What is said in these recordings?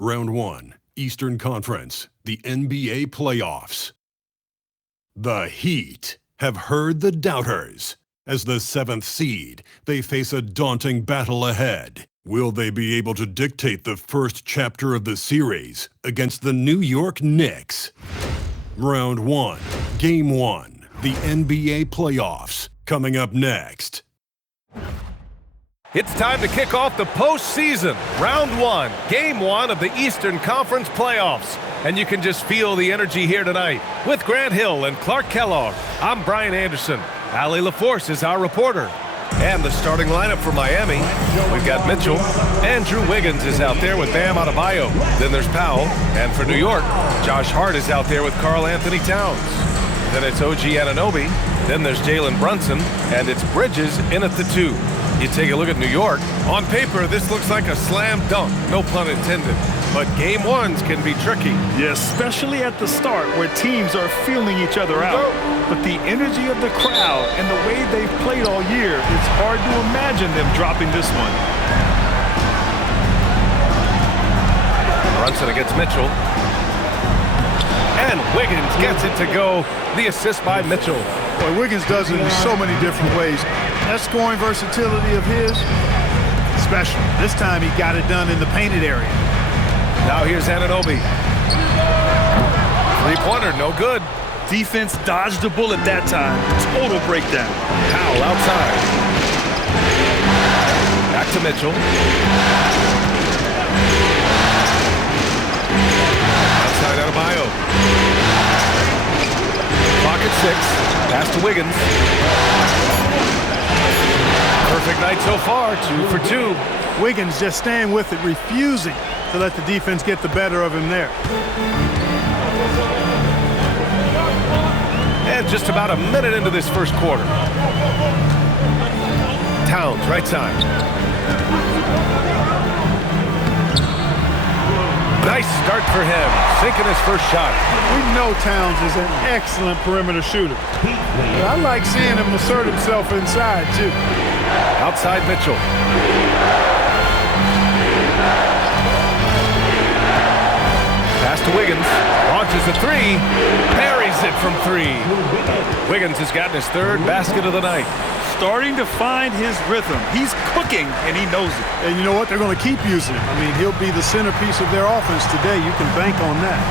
Round 1, Eastern Conference, the NBA playoffs. The Heat have heard the doubters. As the 7th seed, they face a daunting battle ahead. Will they be able to dictate the first chapter of the series against the New York Knicks? Round 1, Game 1, the NBA playoffs, coming up next. It's time to kick off the postseason. Round 1, Game 1 of the Eastern Conference playoffs. And you can just feel the energy here tonight. With Grant Hill and Clark Kellogg, I'm Brian Anderson. Allie LaForce is our reporter. And the starting lineup for Miami, we've got Mitchell. Andrew Wiggins is out there with Bam Adebayo. Then there's Powell. And for New York, Josh Hart is out there with Karl Anthony Towns. Then it's OG Anunoby. Then there's Jalen Brunson. And it's Bridges in at the 2. You take a look at New York. On paper, this looks like a slam dunk, no pun intended. But game 1s can be tricky. Yeah, especially at the start where teams are feeling each other out. But the energy of the crowd and the way they've played all year, it's hard to imagine them dropping this one. Brunson against Mitchell. And Wiggins gets it to go. The assist by Mitchell. Boy, Wiggins does it in so many different ways. That scoring versatility of his, special. This time he got it done in the painted area. Now here's Anunoby. Three-pointer, no good. Defense dodged the bullet that time. Total breakdown. Powell outside. Back to Mitchell. Outside Adebayo. Clock at 6. Pass to Wiggins. Perfect night so far, 2 for 2. Wiggins just staying with it, refusing to let the defense get the better of him there. And just about a minute into this first quarter. Towns, right side. Nice start for him, sinking his first shot. We know Towns is an excellent perimeter shooter. But I like seeing him assert himself inside, too. Outside Mitchell. Pass to Wiggins. Launches a 3. Buries it from 3. Wiggins has gotten his 3rd basket of the night. Starting to find his rhythm. He's cooking, and he knows it. And you know what? They're going to keep using him. I mean, he'll be the centerpiece of their offense today. You can bank on that.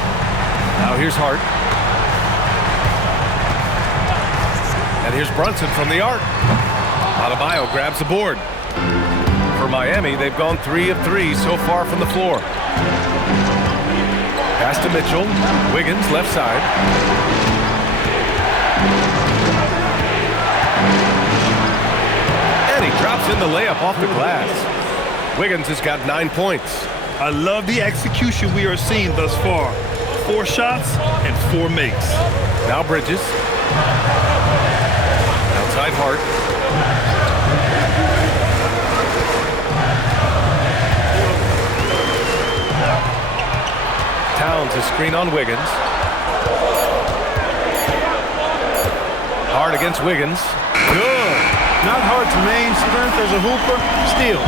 Now here's Hart. And here's Brunson from the arc. Adebayo grabs the board. For Miami, they've gone 3 of 3 so far from the floor. Pass to Mitchell. Wiggins, left side. And he drops in the layup off the glass. Wiggins has got 9 points. I love the execution we are seeing thus far. 4 shots and 4 makes. Now Bridges. Outside Hart. Towns a screen on Wiggins. Hart against Wiggins. Good. Not Hart's main strength as a hooper. Still,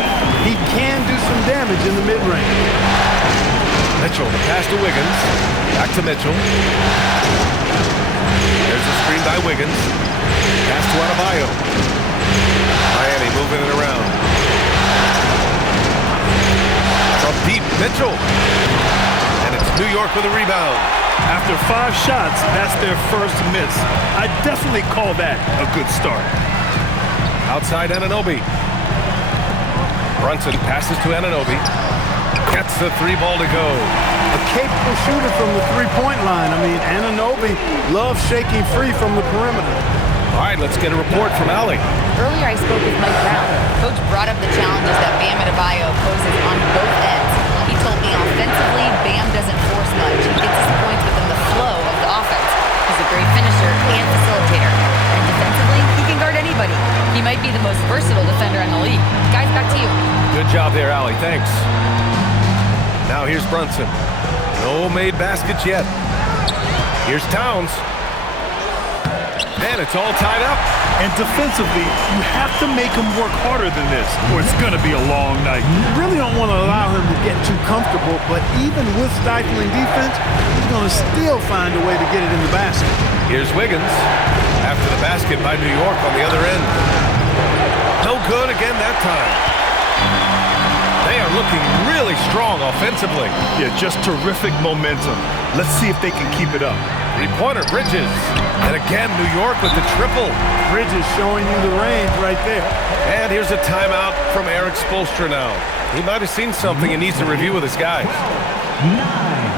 he can do some damage in the mid-range. Mitchell, the pass to Wiggins. Back to Mitchell. There's a screen by Wiggins. Pass to Adebayo. Miami moving it around. From deep, Mitchell. And it's New York with a rebound. After 5 shots, that's their first miss. I definitely call that a good start. Outside Anunoby. Brunson passes to Anunoby. Gets the 3 ball to go. A capable shooter from the three-point line. I mean, Anunoby loves shaking free from the perimeter. All right, let's get a report from Allie. Earlier I spoke with Mike Brown. Coach brought up the challenges that Bam Adebayo poses on both ends. He told me offensively, Bam doesn't force much. He gets his points within the flow of the offense. He's a great finisher and facilitator. And defensively, he can guard anybody. He might be the most versatile defender in the league. Guys, back to you. Good job there, Allie. Thanks. Now here's Brunson. No made baskets yet. Here's Towns. And it's all tied up. And defensively, you have to make him work harder than this, or it's going to be a long night. You really don't want to allow him to get too comfortable, but even with stifling defense, he's going to still find a way to get it in the basket. Here's Wiggins after the basket by New York on the other end. No good again that time. They are looking really strong offensively. Yeah, just terrific momentum. Let's see if they can keep it up. Three-pointer, Bridges. And again, New York with the triple. Bridges showing you the range right there. And here's a timeout from Eric Spoelstra now. He might have seen something and needs to review with his guys. 9.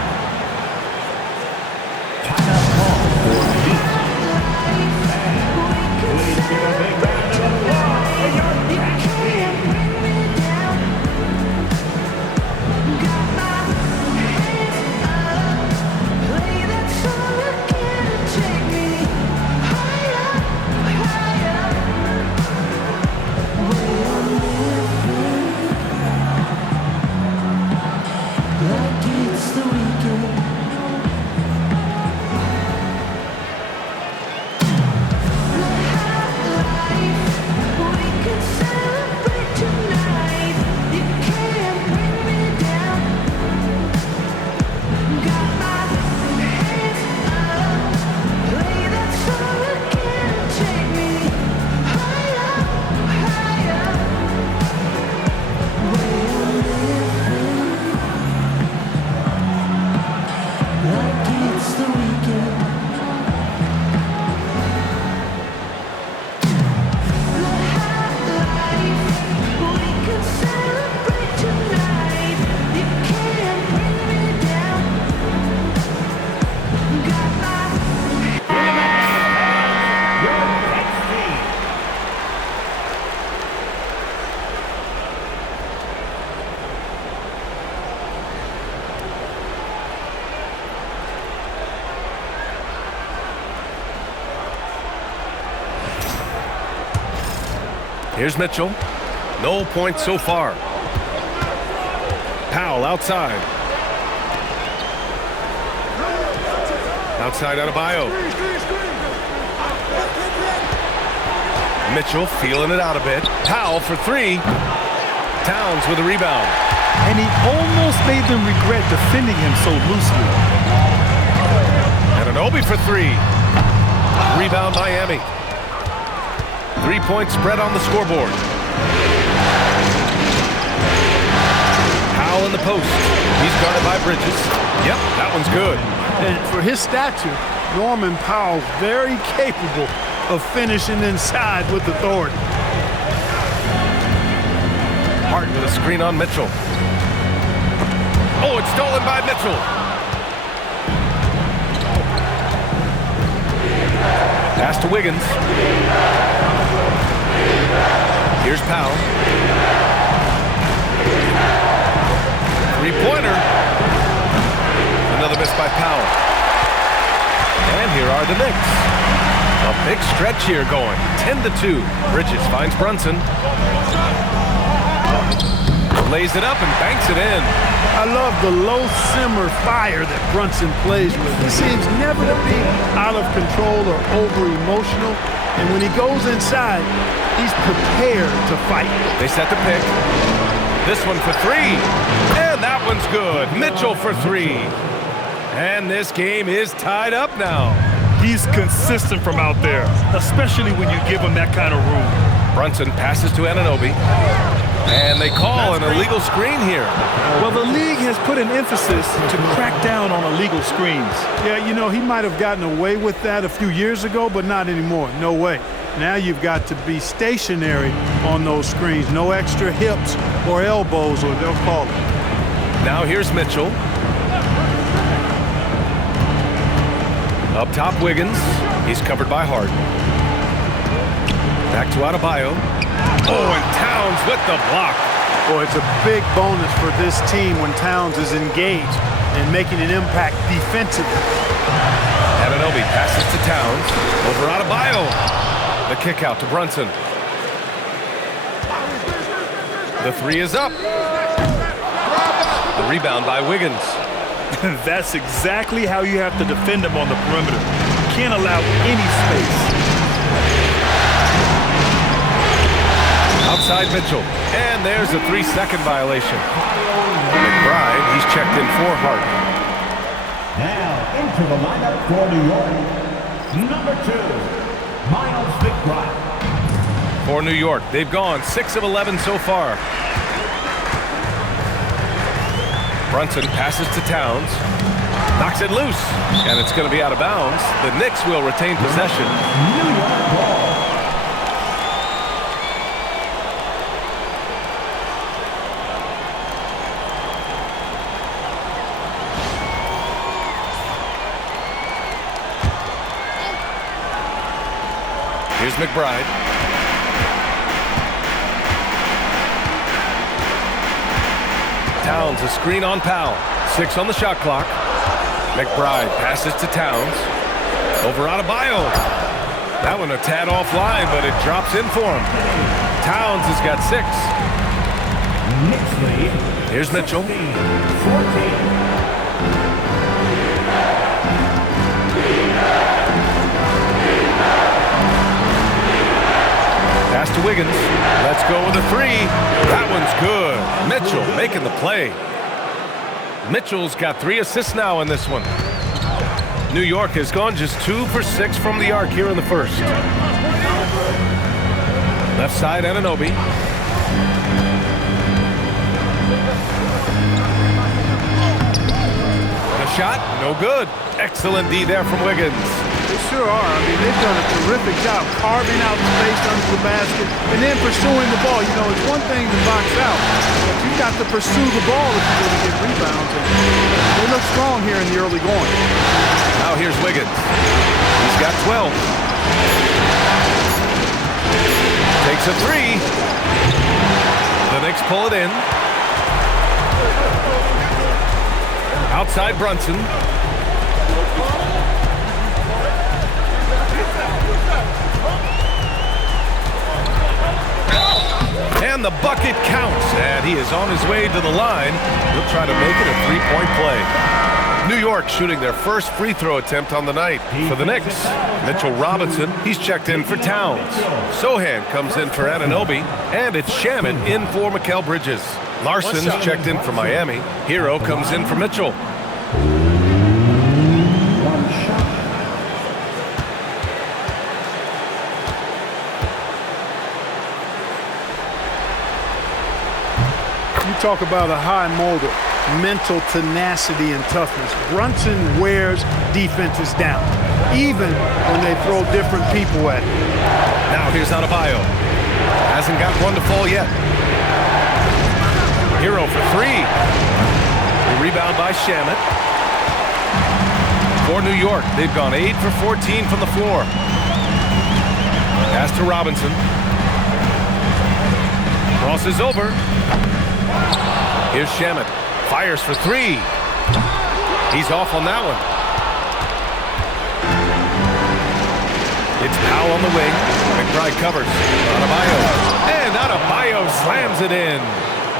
Here's Mitchell. No points so far. Powell outside. Outside Adebayo. Mitchell feeling it out a bit. Powell for three. Towns with a rebound. And he almost made them regret defending him so loosely. Anunoby for three. Rebound Miami. 3-point spread on the scoreboard. Powell in the post. He's guarded by Bridges. Yep, that one's good. And for his stature, Norman Powell's very capable of finishing inside with authority. Hart with a screen on Mitchell. Oh, it's stolen by Mitchell. Pass to Wiggins. Here's Powell. Three-pointer. Another miss by Powell. And here are the Knicks. A big stretch here going. 10-2. Bridges finds Brunson. Lays it up and banks it in. I love the low simmer fire that Brunson plays with. He seems never to be out of control or over-emotional. And when he goes inside, he's prepared to fight. They set the pick. This one for three. And that one's good. Mitchell for three. And this game is tied up now. He's consistent from out there, especially when you give him that kind of room. Brunson passes to Anunoby. And they call an illegal screen here. Well, the league has put an emphasis to crack down on illegal screens. Yeah, you know, he might have gotten away with that a few years ago, but not anymore. No way. Now you've got to be stationary on those screens. No extra hips or elbows, or they'll call it. Now here's Mitchell. Up top, Wiggins. He's covered by Hart. Back to Adebayo. Oh, and Towns with the block. Boy, it's a big bonus for this team when Towns is engaged and making an impact defensively. Anunoby passes to Towns. Over Adebayo. The kick out to Brunson. The three is up. The rebound by Wiggins. That's exactly how you have to defend him on the perimeter. You can't allow any space. Outside Mitchell. And there's a 3-second violation. McBride, he's checked in for Hart. Now into the lineup for New York, number 2, Miles McBride. For New York, they've gone 6 of 11 so far. Brunson passes to Towns. Knocks it loose. And it's going to be out of bounds. The Knicks will retain possession. New York ball. Here's McBride. Towns, a screen on Powell. 6 on the shot clock. McBride passes to Towns. Over Adebayo. That one a tad offline, but it drops in for him. Towns has got 6. Knicks lead. Here's Mitchell. 14. Pass to Wiggins. Let's go with a 3. That one's good. Mitchell making the play. Mitchell's got 3 assists now in this one. New York has gone just 2 for 6 from the arc here in the first. Left side, Anunoby. The shot, no good. Excellent D there from Wiggins. They sure are. I mean, they've done a terrific job carving out space under the basket and then pursuing the ball. You know, it's one thing to box out, but you've got to pursue the ball if you're going to get rebounds. And they look strong here in the early going. Now here's Wiggins. He's got 12. Takes a 3. The Knicks pull it in. Outside Brunson. And the bucket counts, and he is on his way to the line. He'll try to make it a 3-point play. New York shooting their first free throw attempt on the night. For the Knicks, Mitchell Robinson, he's checked in for Towns. Sohan comes in for Anunoby, and it's Shaman in for Mikal Bridges. Larson's checked in for Miami. Hero comes in for Mitchell. Talk about a high motor, mental tenacity and toughness. Brunson wears defenses down, even when they throw different people at him. Now here's Adebayo. Hasn't got one to fall yet. Hero for 3. The rebound by Shamet. For New York, they've gone 8 for 14 from the floor. Pass to Robinson. Crosses over. Here's Shamet. Fires for 3. He's off on that one. It's Powell on the wing. McBride covers. Adebayo. And Adebayo slams it in.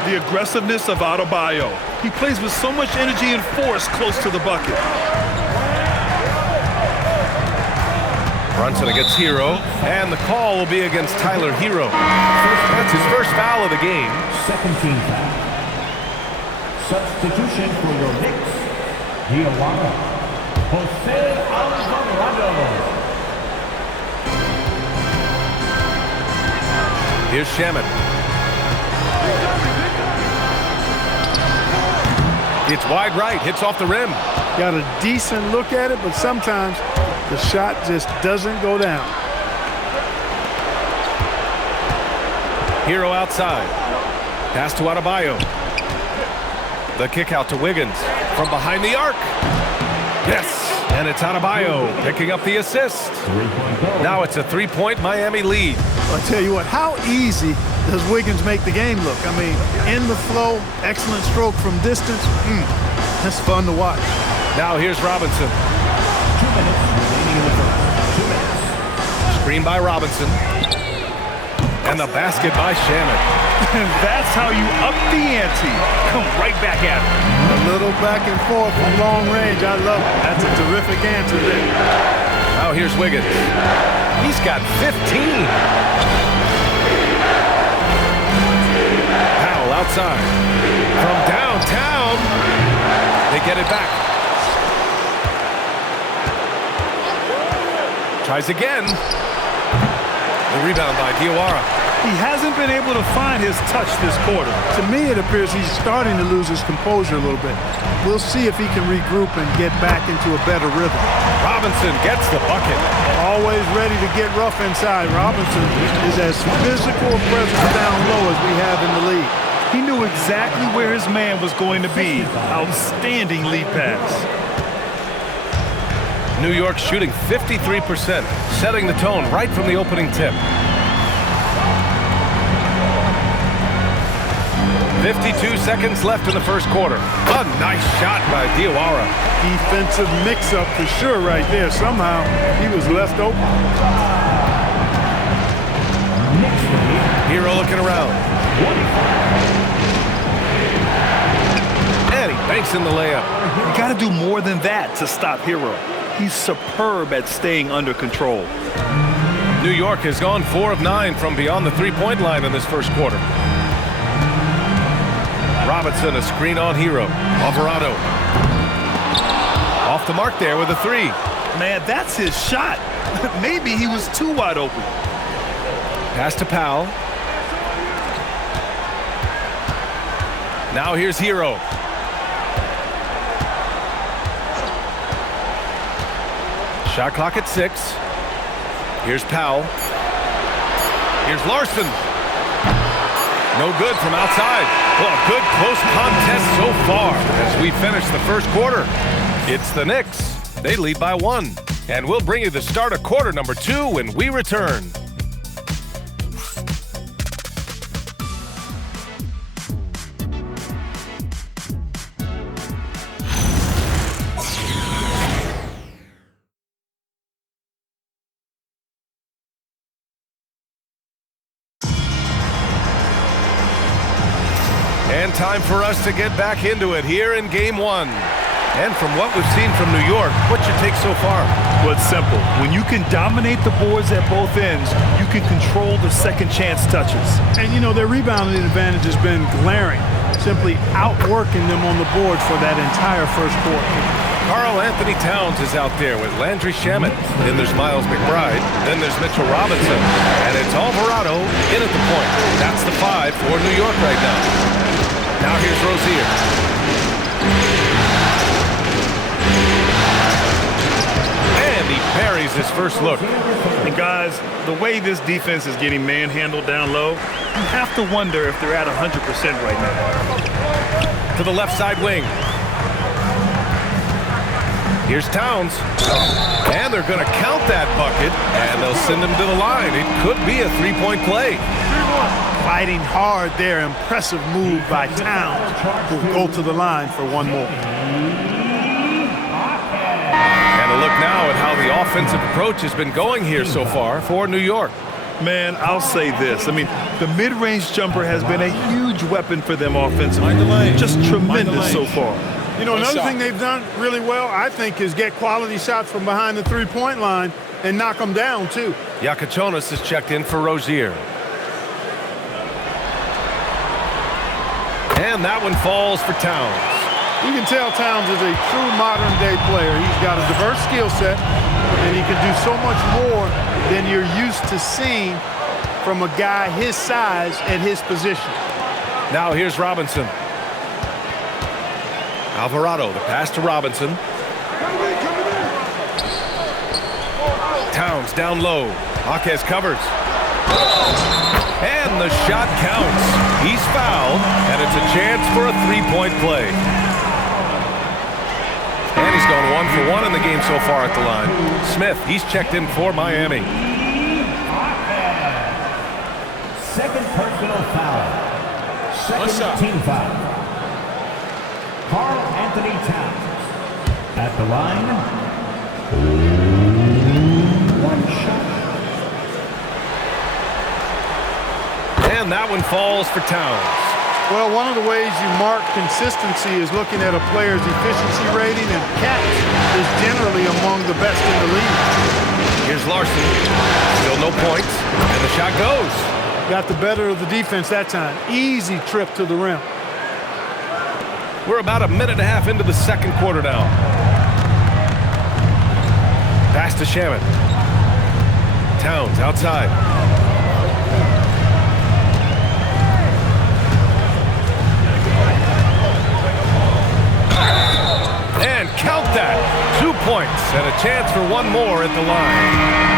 The aggressiveness of Adebayo. He plays with so much energy and force close to the bucket. Brunson against Hero. And the call will be against Tyler Hero. That's his first foul of the game. Second team foul. Substitution for your Knicks, Diawara, Jose Alvarado. Here's Shaman. It's wide right, hits off the rim. Got a decent look at it, but sometimes the shot just doesn't go down. Hero outside. Pass to Adebayo. The kick out to Wiggins from behind the arc. Yes, and it's Adebayo picking up the assist. Now it's a 3-point Miami lead. I'll tell you what, how easy does Wiggins make the game look? I mean, in the flow, excellent stroke from distance. That's fun to watch. Now here's Robinson. 2 minutes remaining in the first. 2 minutes. Screen by Robinson. And the basket by Shaman. And that's how you up the ante. Come right back at him. A little back and forth from long range. I love it. That's a terrific answer there. Now here's Wiggins. He's got 15. outside. From downtown, they get it back. Tries again. The rebound by Diawara. He hasn't been able to find his touch this quarter. To me, it appears he's starting to lose his composure a little bit. We'll see if he can regroup and get back into a better rhythm. Robinson gets the bucket. Always ready to get rough inside. Robinson is as physical a presence down low as we have in the league. He knew exactly where his man was going to be. Outstanding lead pass. New York shooting 53%, setting the tone right from the opening tip. 52 seconds left in the first quarter. A nice shot by Diawara. Defensive mix-up for sure right there. Somehow he was left open. Hero looking around. And he banks in the layup. You got to do more than that to stop Hero. He's superb at staying under control. New York has gone 4 of 9 from beyond the three-point line in this first quarter. Robinson, a screen on Hero. Alvarado. Off the mark there with a three. Man, that's his shot. Maybe he was too wide open. Pass to Powell. Now here's Hero. Shot clock at 6. Here's Powell. Here's Larson. No good from outside. Well, a good close contest so far as we finish the first quarter. It's the Knicks. They lead by 1. And we'll bring you the start of quarter number 2 when we return. And time for us to get back into it here in Game 1. And from what we've seen from New York, what's your take so far? Well, it's simple. When you can dominate the boards at both ends, you can control the second chance touches. And, you know, their rebounding advantage has been glaring, simply outworking them on the board for that entire first quarter. Karl Anthony Towns is out there with Landry Shamet. Then there's Miles McBride. Then there's Mitchell Robinson. And it's Alvarado in at the point. That's the 5 for New York right now. Now here's Rozier. And he parries his first look. And guys, the way this defense is getting manhandled down low, you have to wonder if they're at 100% right now. To the left side wing. Here's Towns. And they're going to count that bucket, and they'll send him to the line. It could be a three-point play. Fighting hard there. Impressive move by Towns, who'll go to the line for one more. And a look now at how the offensive approach has been going here so far for New York. Man, I'll say this. I mean, the mid-range jumper has been a huge weapon for them offensively. Just tremendous so far. You know, another thing they've done really well, I think, is get quality shots from behind the three-point line and knock them down, too. Yakachonis is checked in for Rozier. And that one falls for Towns. You can tell Towns is a true modern-day player. He's got a diverse skill set, and he can do so much more than you're used to seeing from a guy his size and his position. Now here's Robinson. Alvarado, the pass to Robinson. Towns down low. Jaquez covers. And the shot counts. He's fouled, and it's a chance for a three-point play. And he's gone 1 for 1 in the game so far at the line. Smith, he's checked in for Miami. Second personal foul. Second team foul. Karl Anthony Towns at the line. One shot. And that one falls for Towns. Well, one of the ways you mark consistency is looking at a player's efficiency rating, and catch is generally among the best in the league. Here's Larson. Still no points, and the shot goes. Got the better of the defense that time. Easy trip to the rim. We're about a minute and a half into the second quarter now. Pass to Shaman. Towns outside. And count that. 2 points and a chance for one more at the line.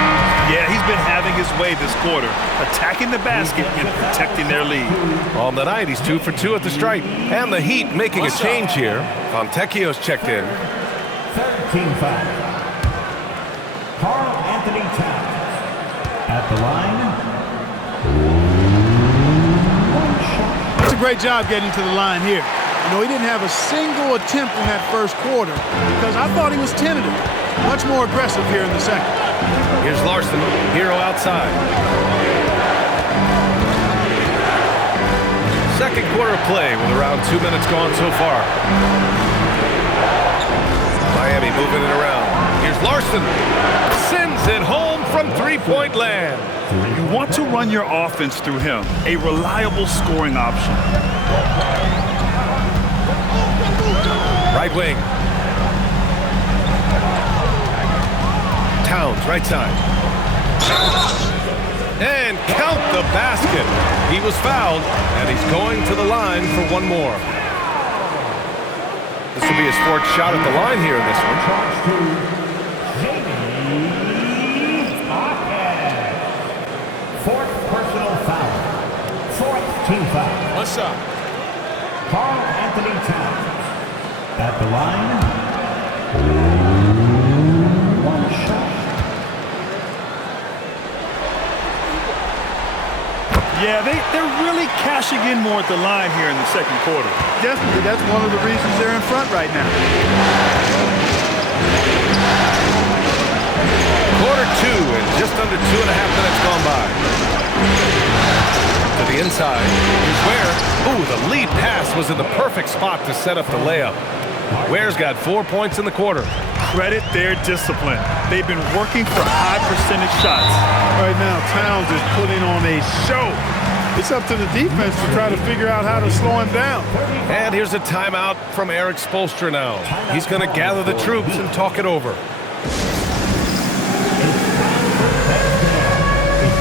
Yeah, he's been having his way this quarter, attacking the basket and protecting their lead. On the night, he's 2 for 2 at the stripe. And the Heat making a change here. Fontecchio's checked in. 13-5. Carl Anthony Towns at the line. That's a great job getting to the line here. You know, he didn't have a single attempt in that first quarter because I thought he was tentative. Much more aggressive here in the second. Here's Larson, hero outside. Second quarter play with around 2 minutes gone so far. Miami moving it around. Here's Larson. Sends it home from three-point land. You want to run your offense through him, a reliable scoring option. Right wing. Towns, right side. And count the basket. He was fouled, and he's going to the line for one more. This will be his fourth shot at the line here in this one. Fourth personal foul. Fourth team foul. What's up? Carl Anthony Towns at the line. One shot. Yeah, they're really cashing in more at the line here in the second quarter. Definitely, that's one of the reasons they're in front right now. Quarter 2 and just under 2.5 minutes gone by. To the inside. Here's Ware. Ooh, the lead pass was in the perfect spot to set up the layup. Ware's got 4 points in the quarter. Credit their discipline. They've been working for high percentage shots. Right now, Towns is putting on a show. It's up to the defense to try to figure out how to slow him down. And here's a timeout from Eric Spoelstra now. He's going to gather the troops and talk it over. If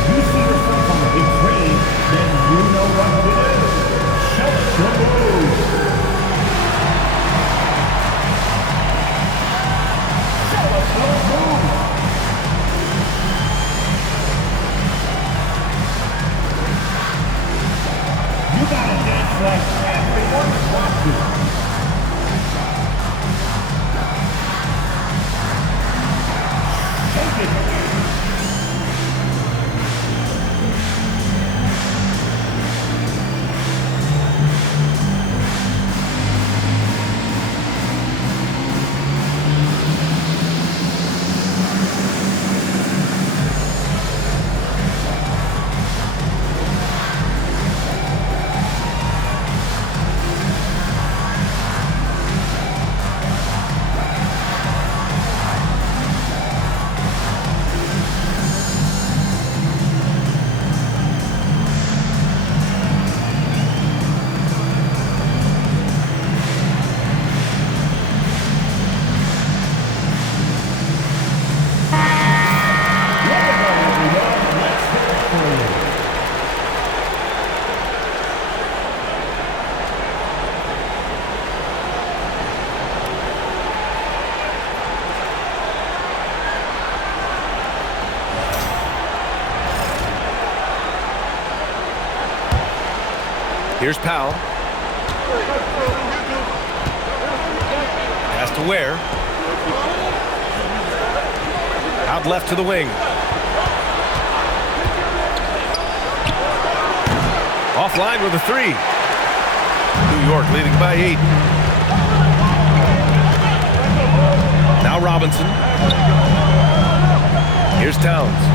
you see yourself on the big screen, then you know what to do. Show us your moves. Show us your moves. You gotta dance like everyone's watching. Take it. Here's Powell. Pass to Ware. Out left to the wing. Offline with a three. New York leading by 8. Now Robinson. Here's Towns.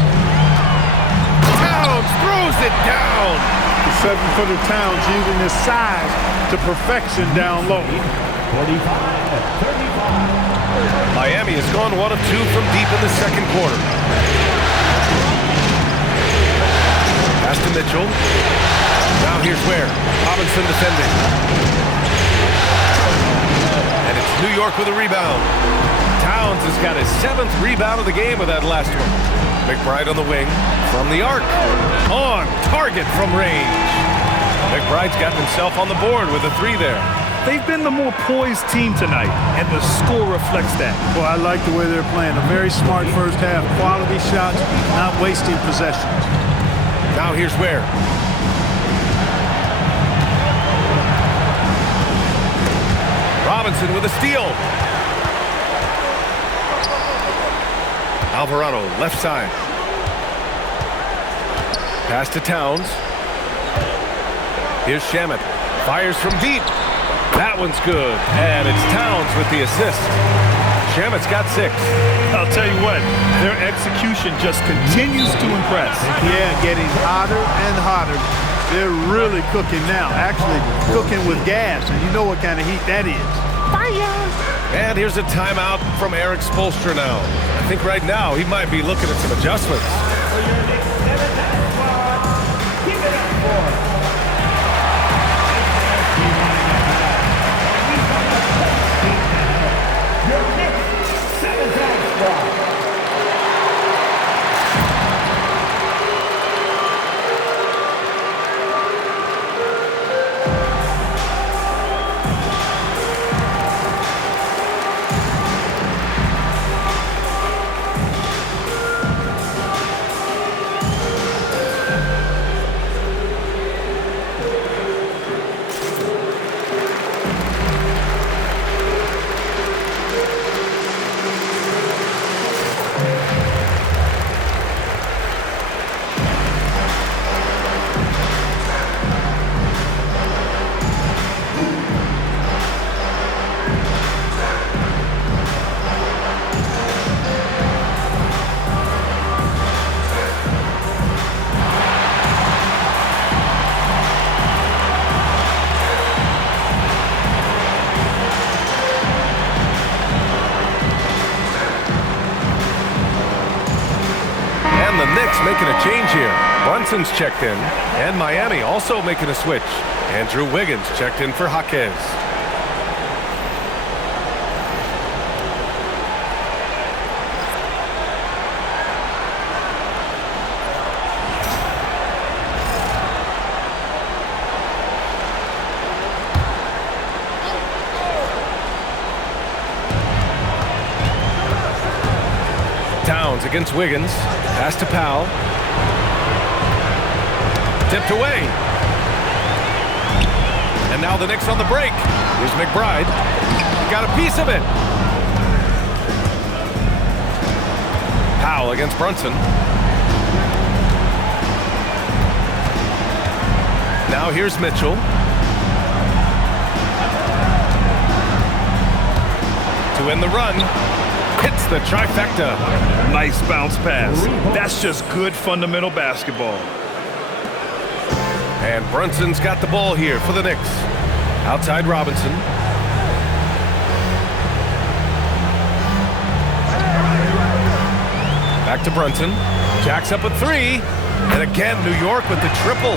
Towns throws it down. The 7-footer Towns using his size to perfection down low. 45-35. Miami has gone 1 of 2 from deep in the second quarter. Pass to Mitchell. Now here's Ware. Robinson defending. And it's New York with a rebound. Towns has got his 7th rebound of the game with that last one. McBride on the wing. From the arc. On target from range. McBride's gotten himself on the board with a 3 there. They've been the more poised team tonight, and the score reflects that. Well, I like the way they're playing. A very smart first half. Quality shots, not wasting possessions. Now here's Ware. Robinson with a steal. Alvarado, left side. Pass to Towns. Here's Shamet. Fires from deep. That one's good. And it's Towns with the assist. Shamet's got 6. I'll tell you what, their execution just continues to impress. Yeah, getting hotter and hotter. They're really cooking now. Actually cooking with gas, and you know what kind of heat that is. Fire! And here's a timeout from Eric Spoelstra now. I think right now he might be looking at some adjustments. For your Knicks 7th squad, keep it up for your Knicks 7th squad. And the Knicks making a change here. Brunson's checked in, and Miami also making a switch. Andrew Wiggins checked in for Jaquez. Towns against Wiggins. Pass to Powell. Tipped away. And now the Knicks on the break. Here's McBride. Got a piece of it. Powell against Brunson. Now here's Mitchell. To end the run. Hits the trifecta. Nice bounce pass. That's just good fundamental basketball. And Brunson's got the ball here for the Knicks. Outside Robinson. Back to Brunson. Jacks up a 3. And again, New York with the triple.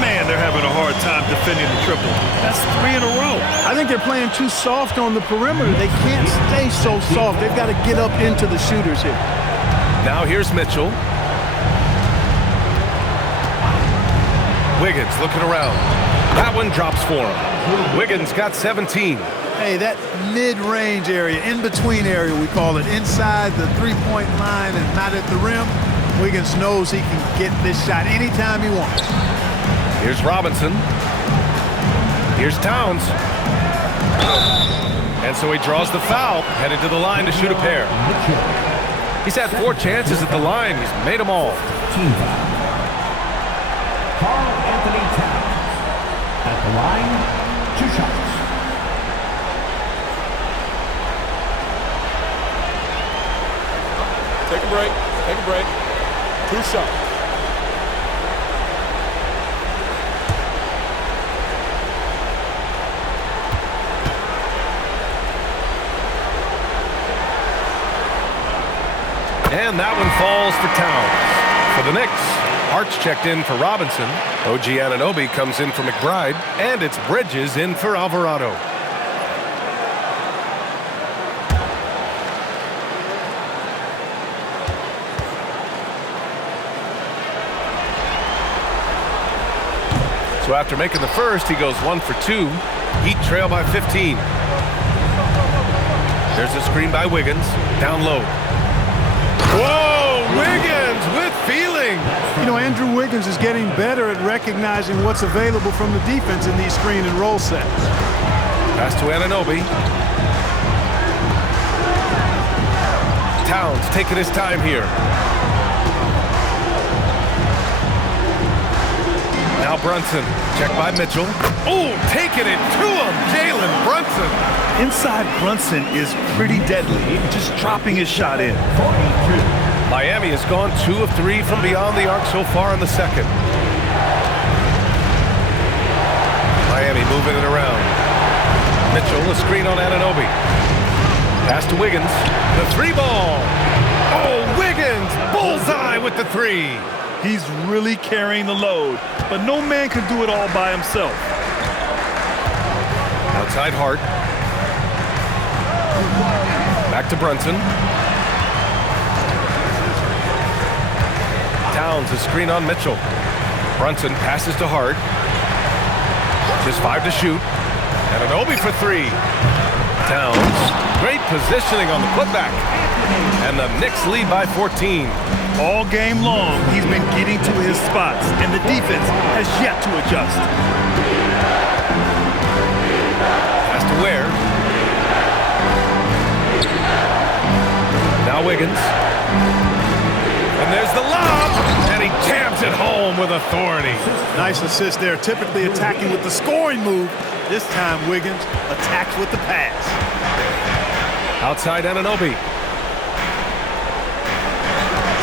Man, they're having a hard time defending the triple. That's 3 in a row. I think they're playing too soft on the perimeter. They can't stay so soft. They've got to get up into the shooters here. Now here's Mitchell. Wiggins looking around. That one drops for him. Wiggins got 17. Hey, that mid-range area, in-between area we call it, inside the three-point line and not at the rim, Wiggins knows he can get this shot anytime he wants. Here's Robinson. Here's Towns. And so he draws the foul, headed to the line to shoot a pair. He's had 4 chances at the line. He's made them all. Team foul. Carl Anthony Towns at the line, 2 shots. Take a break. Take a break. 2 shots. And that one falls for Towns. For the Knicks, Hart's checked in for Robinson. OG Anunoby comes in for McBride. And it's Bridges in for Alvarado. So after making the first, he goes 1 for 2. Heat trail by 15. There's a screen by Wiggins. Down low. Whoa! Wiggins with feeling. You know, Andrew Wiggins is getting better at recognizing what's available from the defense in these screen and roll sets. Pass to Anunoby. Towns taking his time here. Now Brunson. Check by Mitchell. Oh, taking it to him. Jalen Brunson. Inside Brunson is pretty deadly, just dropping his shot in. Miami has gone 2 of 3 from beyond the arc so far in the second. Miami moving it around. Mitchell, a screen on Anunoby. Pass to Wiggins. The 3 ball. Oh, Wiggins. Bullseye with the 3. He's really carrying the load, but no man can do it all by himself. Outside Hart. Back to Brunson. Towns a screen on Mitchell. Brunson passes to Hart. Just 5 to shoot. Anunoby for 3. Towns. Great positioning on the putback. And the Knicks lead by 14. All game long, he's been getting to his spots, and the defense has yet to adjust. Pass to Ware. Now Wiggins. And there's the lob, and he jams it home with authority. Nice assist there. Typically attacking with the scoring move. This time Wiggins attacks with the pass. Outside Anunoby.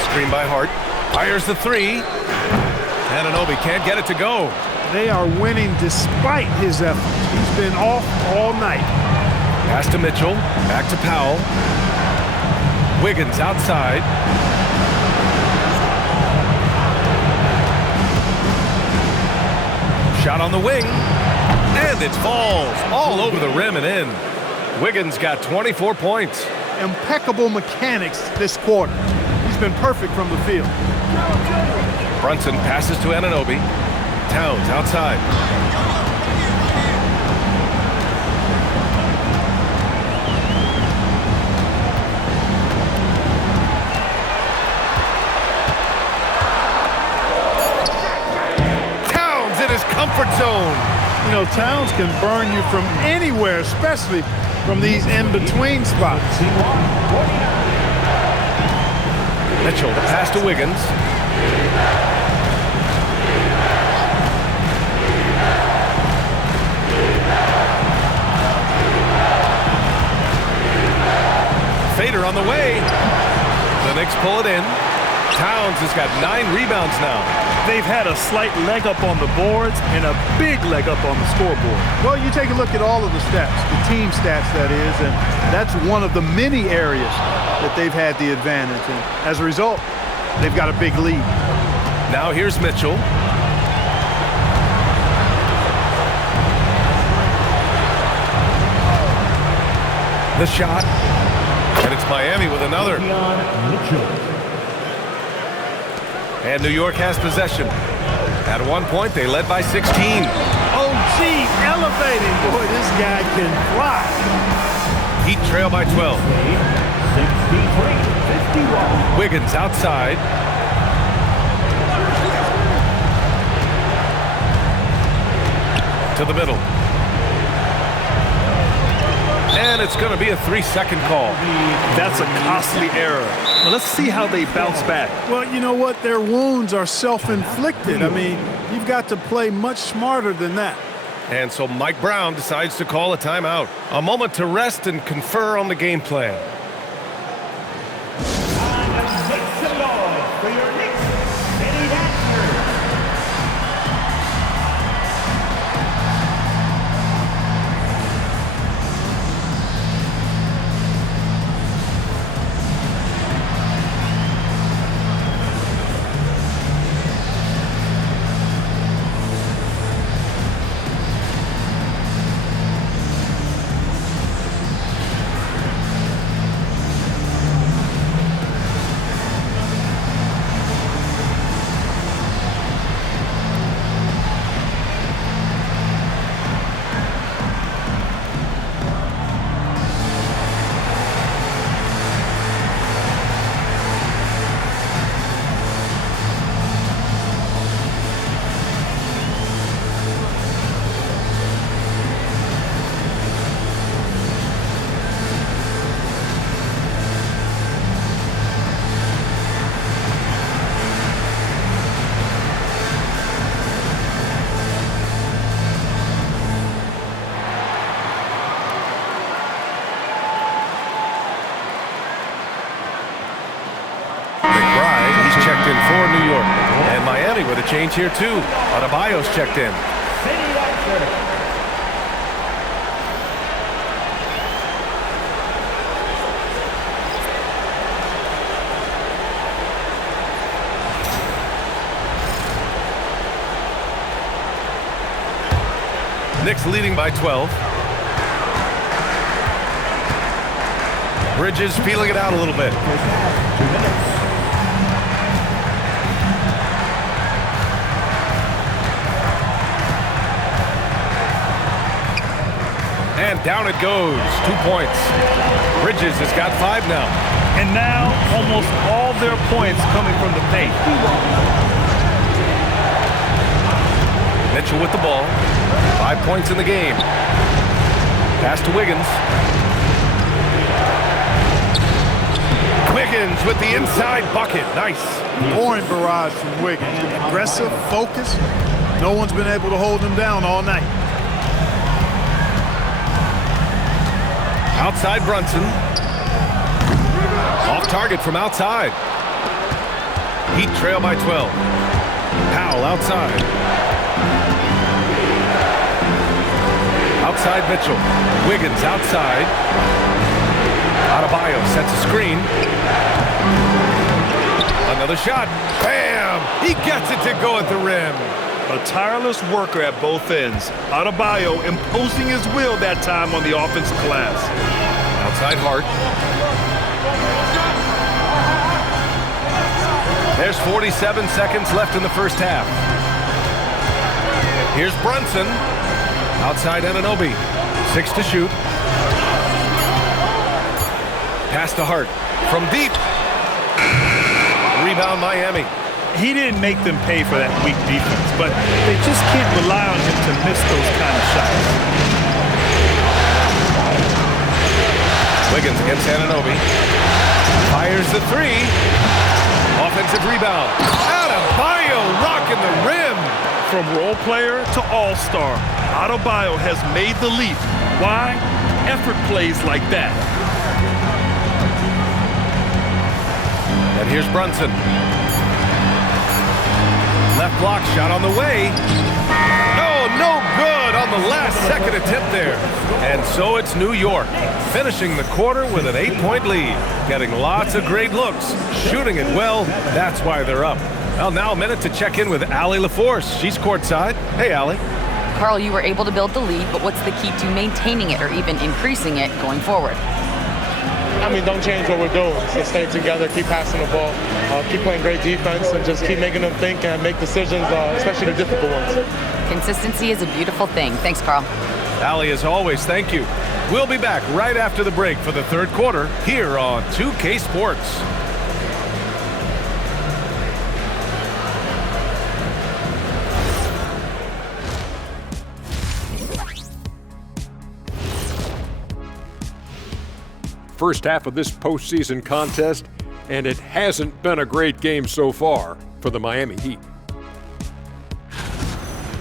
Screen by Hart. Fires the 3. Anunoby can't get it to go. They are winning despite his efforts. He's been off all night. Pass to Mitchell. Back to Powell. Wiggins outside. Shot on the wing. And it falls all over the rim and in. Wiggins got 24 points. Impeccable mechanics this quarter. He's been perfect from the field. Brunson passes to Anunoby. Towns outside. Towns in his comfort zone. You know, Towns can burn you from anywhere, especially from these in-between spots. Mitchell, the pass to Wiggins. Fader on the way. The Knicks pull it in. Towns has got 9 rebounds now. They've had a slight leg up on the boards and a big leg up on the scoreboard. Well, you take a look at all of the stats, the team stats that is, and that's one of the many areas that they've had the advantage. And as a result, they've got a big lead. Now here's Mitchell. The shot. And it's Miami with another. And New York has possession. At one point, they led by 16. OG elevating. Boy, this guy can fly. Heat trail by 12. 63-51. Wiggins outside. To the middle. And it's going to be a 3-second call. That's a costly error. Well, let's see how they bounce back. Well, you know what? Their wounds are self-inflicted. I mean, you've got to play much smarter than that. And so Mike Brown decides to call a timeout. A moment to rest and confer on the game plan. And make some noise for your Knicks City Dancers. a change here, too. Adebayo's checked in. Knicks leading by 12. Bridges feeling it out a little bit. And down it goes. 2 points. Bridges has got 5 now. And now almost all their points coming from the paint. Mitchell with the ball. 5 points in the game. Pass to Wiggins. Wiggins with the inside bucket. Nice. Pouring barrage from Wiggins. Aggressive, focused. No one's been able to hold him down all night. Outside Brunson. Off target from outside. Heat trail by 12. Powell outside. Outside Mitchell. Wiggins outside. Adebayo sets a screen. Another shot. Bam! He gets it to go at the rim. A tireless worker at both ends. Adebayo imposing his will that time on the offensive glass. Outside Hart. There's 47 seconds left in the first half. Here's Brunson. Outside Anunoby. 6 to shoot. Pass to Hart. From deep. Rebound Miami. He didn't make them pay for that weak defense, but they just can't rely on him to miss those kind of shots. Wiggins against Anunoby. Fires the 3. Offensive rebound. Adebayo rocking the rim. From role player to all-star, Adebayo has made the leap. Why? Effort plays like that. And here's Brunson. Left block shot on the way. No good on the last second attempt there. And so it's New York, finishing the quarter with an 8-point lead. Getting lots of great looks, shooting it well. That's why they're up. Well, now a minute to check in with Allie LaForce. She's courtside. Hey, Allie. Carl, you were able to build the lead, but what's the key to maintaining it or even increasing it going forward? I mean, don't change what we're doing. So stay together, keep passing the ball, keep playing great defense, and just keep making them think and make decisions, especially the difficult ones. Consistency is a beautiful thing. Thanks, Carl. Allie, as always, thank you. We'll be back right after the break for the third quarter here on 2K Sports. First half of this postseason contest, and it hasn't been a great game so far for the Miami Heat.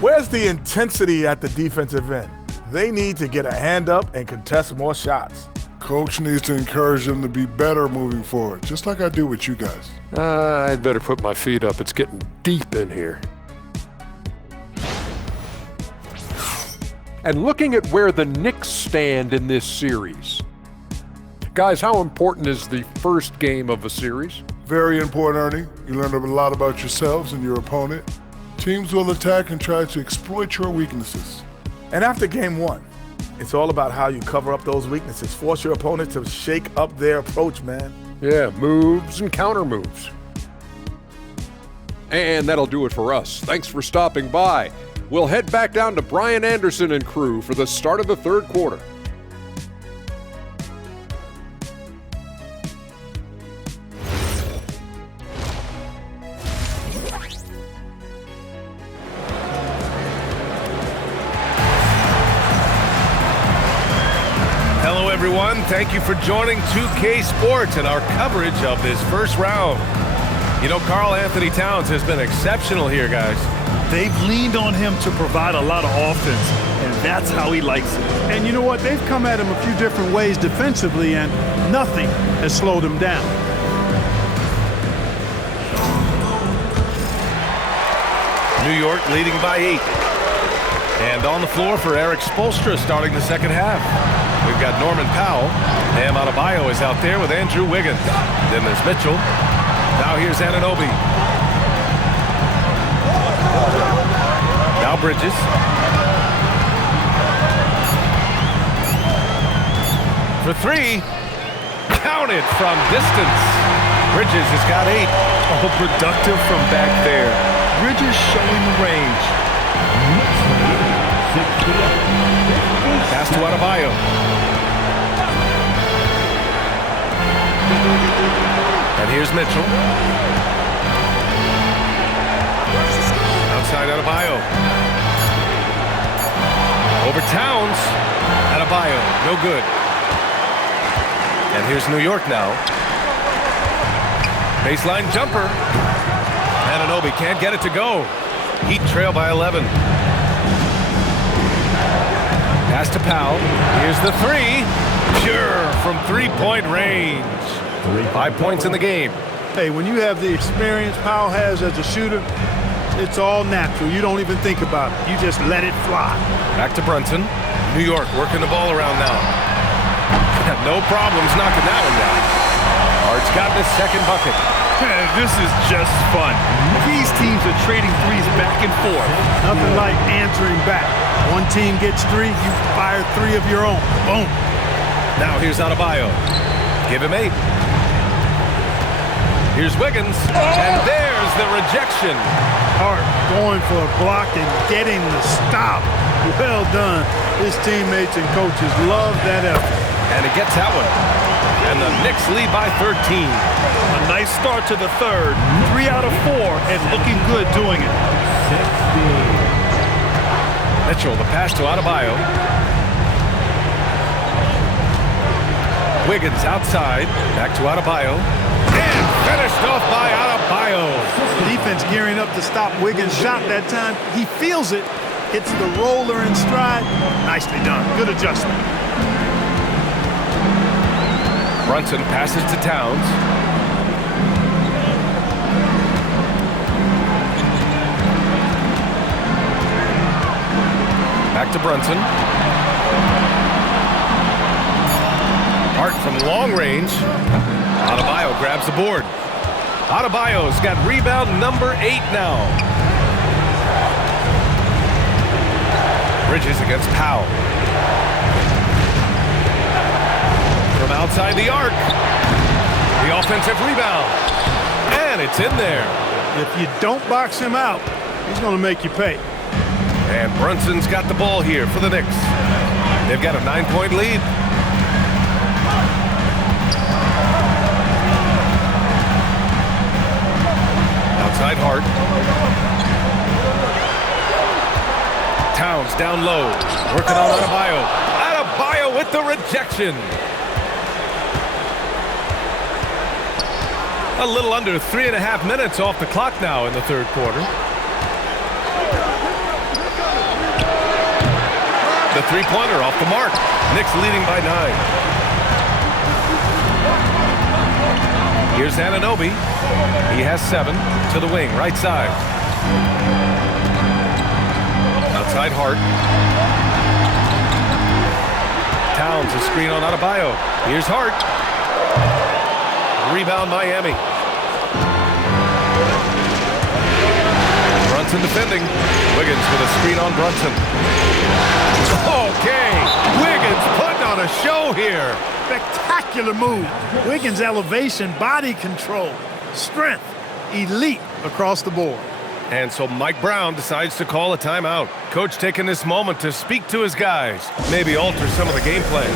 Where's the intensity at the defensive end? They need to get a hand up and contest more shots. Coach needs to encourage them to be better moving forward, just like I do with you guys. I'd better put my feet up. It's getting deep in here. And looking at where the Knicks stand in this series. Guys, how important is the first game of a series? Very important, Ernie. You learn a lot about yourselves and your opponent. Teams will attack and try to exploit your weaknesses. And after game one, it's all about how you cover up those weaknesses. Force your opponent to shake up their approach, man. Yeah, moves and counter moves. And that'll do it for us. Thanks for stopping by. We'll head back down to Brian Anderson and crew for the start of the third quarter. Everyone, thank you for joining 2K Sports and our coverage of this first round. You know, Karl Anthony Towns has been exceptional here, guys. They've leaned on him to provide a lot of offense, and that's how he likes it. And you know what? They've come at him a few different ways defensively, and nothing has slowed him down. New York leading by 8. And on the floor for Eric Spoelstra starting the second half. We've got Norman Powell. Bam Adebayo is out there with Andrew Wiggins. Then there's Mitchell. Now here's Anunoby. Now Bridges. For 3. Counted from distance. Bridges has got 8. Oh, productive from back there. Bridges showing the range. Pass to Adebayo. And here's Mitchell. Outside Adebayo. Over Towns. Adebayo, no good. And here's New York now. Baseline jumper. Anunoby can't get it to go. Heat trail by 11. Pass to Powell. Here's the 3. Pure from three-point range. 5 points in the game. Hey, when you have the experience Powell has as a shooter, it's all natural. You don't even think about it. You just let it fly. Back to Brunson. New York working the ball around now. No problems knocking that one down. Hart's got his second bucket. This is just fun. These teams are trading threes back and forth. Nothing like answering back. One team gets 3, you fire 3 of your own. Boom. Now here's Adebayo. Give him 8. Here's Wiggins. And there's the rejection. Hart going for a block and getting the stop. Well done. His teammates and coaches love that effort. And he gets that one. And the Knicks lead by 13. A nice start to the third. 3 out of 4 and looking good doing it. Mitchell, the pass to Adebayo. Wiggins outside. Back to Adebayo. And finished off by Adebayo. Defense gearing up to stop Wiggins' shot that time. He feels it. Hits the roller in stride. Nicely done. Good adjustment. Brunson passes to Towns. Back to Brunson. Hart from long range. Adebayo grabs the board. Adebayo's got rebound number 8 now. Bridges against Powell. From outside the arc. The offensive rebound. And it's in there. If you don't box him out, he's going to make you pay. And Brunson's got the ball here for the Knicks. They've got a 9-point lead. Outside Hart. Towns down low. Working on Adebayo. Adebayo with the rejection. A little under 3.5 minutes off the clock now in the third quarter. The three-pointer off the mark. Knicks leading by 9. Here's Anunoby. He has 7 to the wing, right side. Outside Hart. Towns a screen on Adebayo. Here's Hart. Rebound Miami. Brunson defending. Wiggins with a screen on Brunson. Okay, Wiggins putting on a show here. Spectacular move. Wiggins' elevation, body control, strength, elite across the board. And so Mike Brown decides to call a timeout. Coach taking this moment to speak to his guys, maybe alter some of the game plan.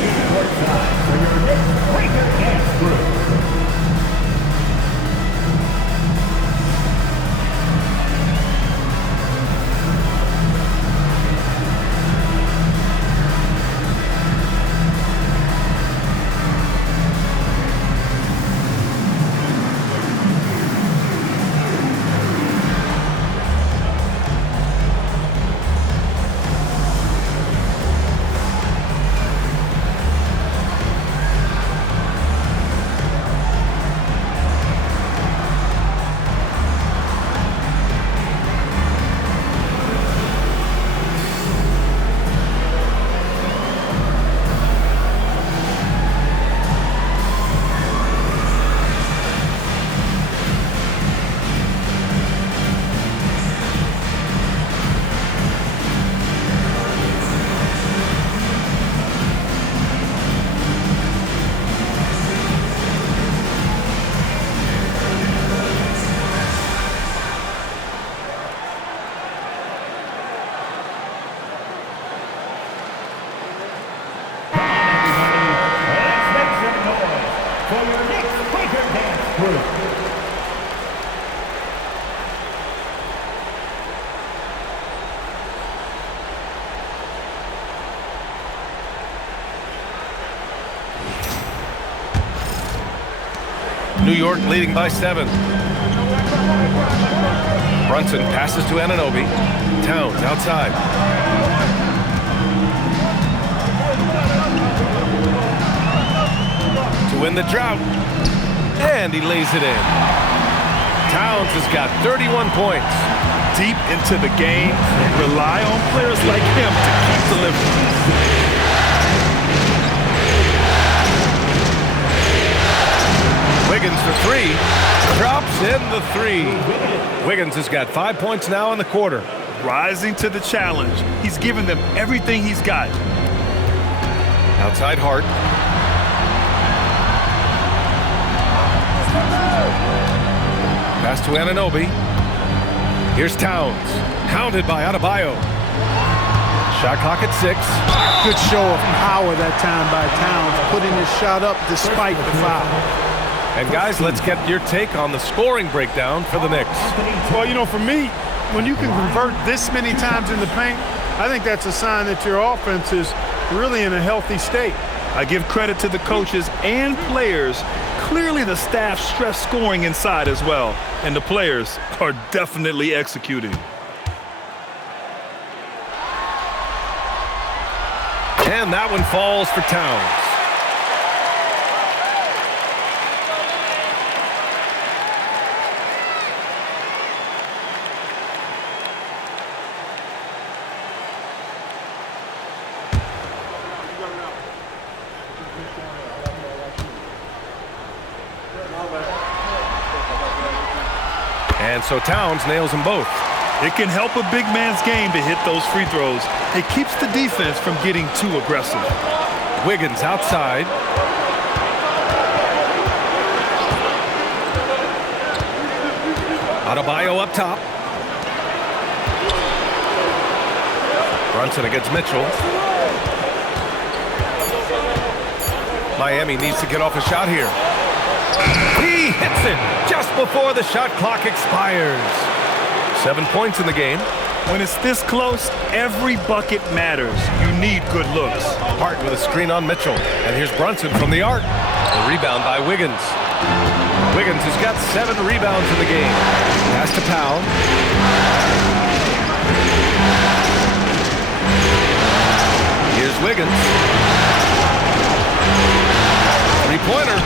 New York leading by 7. Brunson passes to Anunoby. Towns outside. To win the drought. And he lays it in. Towns has got 31 points. Deep into the game, rely on players like him to keep delivering. Wiggins for 3. Drops in the 3. Wiggins has got 5 points now in the quarter. Rising to the challenge. He's given them everything he's got. Outside Hart. Pass to Anunoby. Here's Towns. Hounded by Adebayo. Shot clock at 6. Good show of power that time by Towns, putting his shot up despite the foul. And guys, let's get your take on the scoring breakdown for the Knicks. Well, you know, for me, when you can convert this many times in the paint, I think that's a sign that your offense is really in a healthy state. I give credit to the coaches and players. Clearly the staff stress scoring inside as well, and the players are definitely executing. And that one falls for Towns. And so Towns nails them both. It can help a big man's game to hit those free throws. It keeps the defense from getting too aggressive. Wiggins outside. Adebayo up top. Brunson against Mitchell. Miami needs to get off a shot here. He hits it just before the shot clock expires. 7 points in the game. When it's this close, every bucket matters. You need good looks. Hart with a screen on Mitchell. And here's Brunson from the arc. The rebound by Wiggins. Wiggins has got 7 rebounds in the game. Pass to Powell. Here's Wiggins. Three-pointer.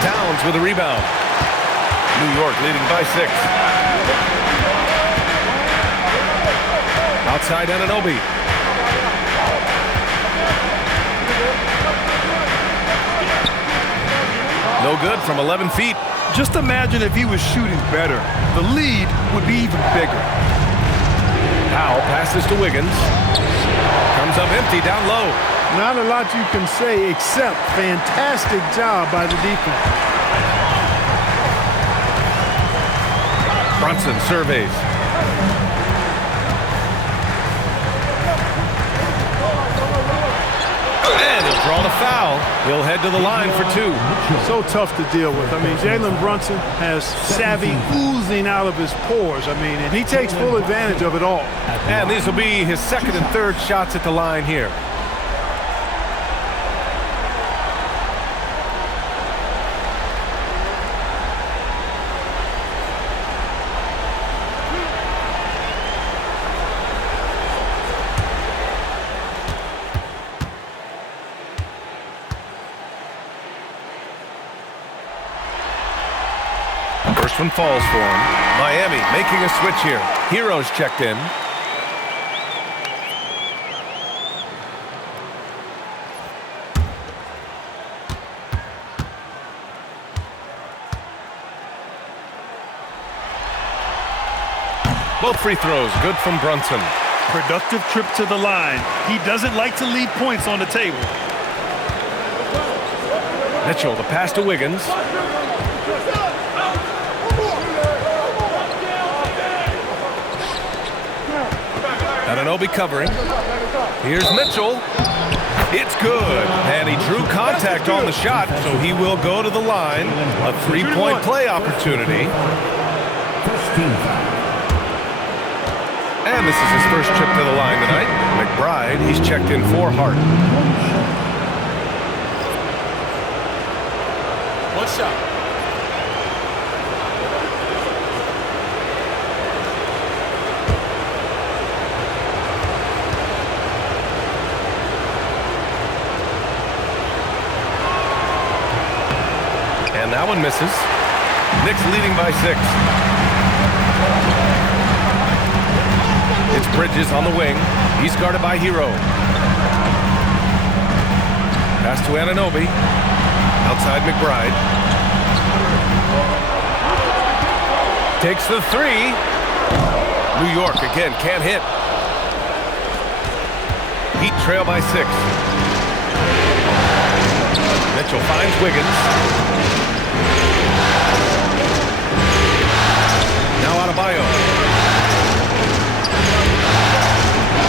Towns with a rebound. New York leading by 6. Outside Anunoby. No good from 11 feet. Just imagine if he was shooting better. The lead would be even bigger. Powell passes to Wiggins. Comes up empty down low. Not a lot you can say except fantastic job by the defense. Brunson surveys. And he'll draw the foul. He'll head to the line for 2. So tough to deal with. I mean, Jalen Brunson has savvy oozing out of his pores. I mean, and he takes full advantage of it all. And these will be his second and third shots at the line here. First one falls for him. Miami making a switch here. Heroes checked in. Both free throws good from Brunson. Productive trip to the line. He doesn't like to leave points on the table. Mitchell, the pass to Wiggins. Anunoby covering. Here's Mitchell. It's good. And he drew contact on the shot, so he will go to the line. A three-point play opportunity. And this is his first trip to the line tonight. McBride, he's checked in for Hart. Nice shot. And that one misses. Knicks leading by 6. It's Bridges on the wing. He's guarded by Hero. Pass to Anunoby. Outside McBride. Takes the 3. New York again can't hit. Heat trail by 6. Mitchell finds Wiggins. Now Adebayo.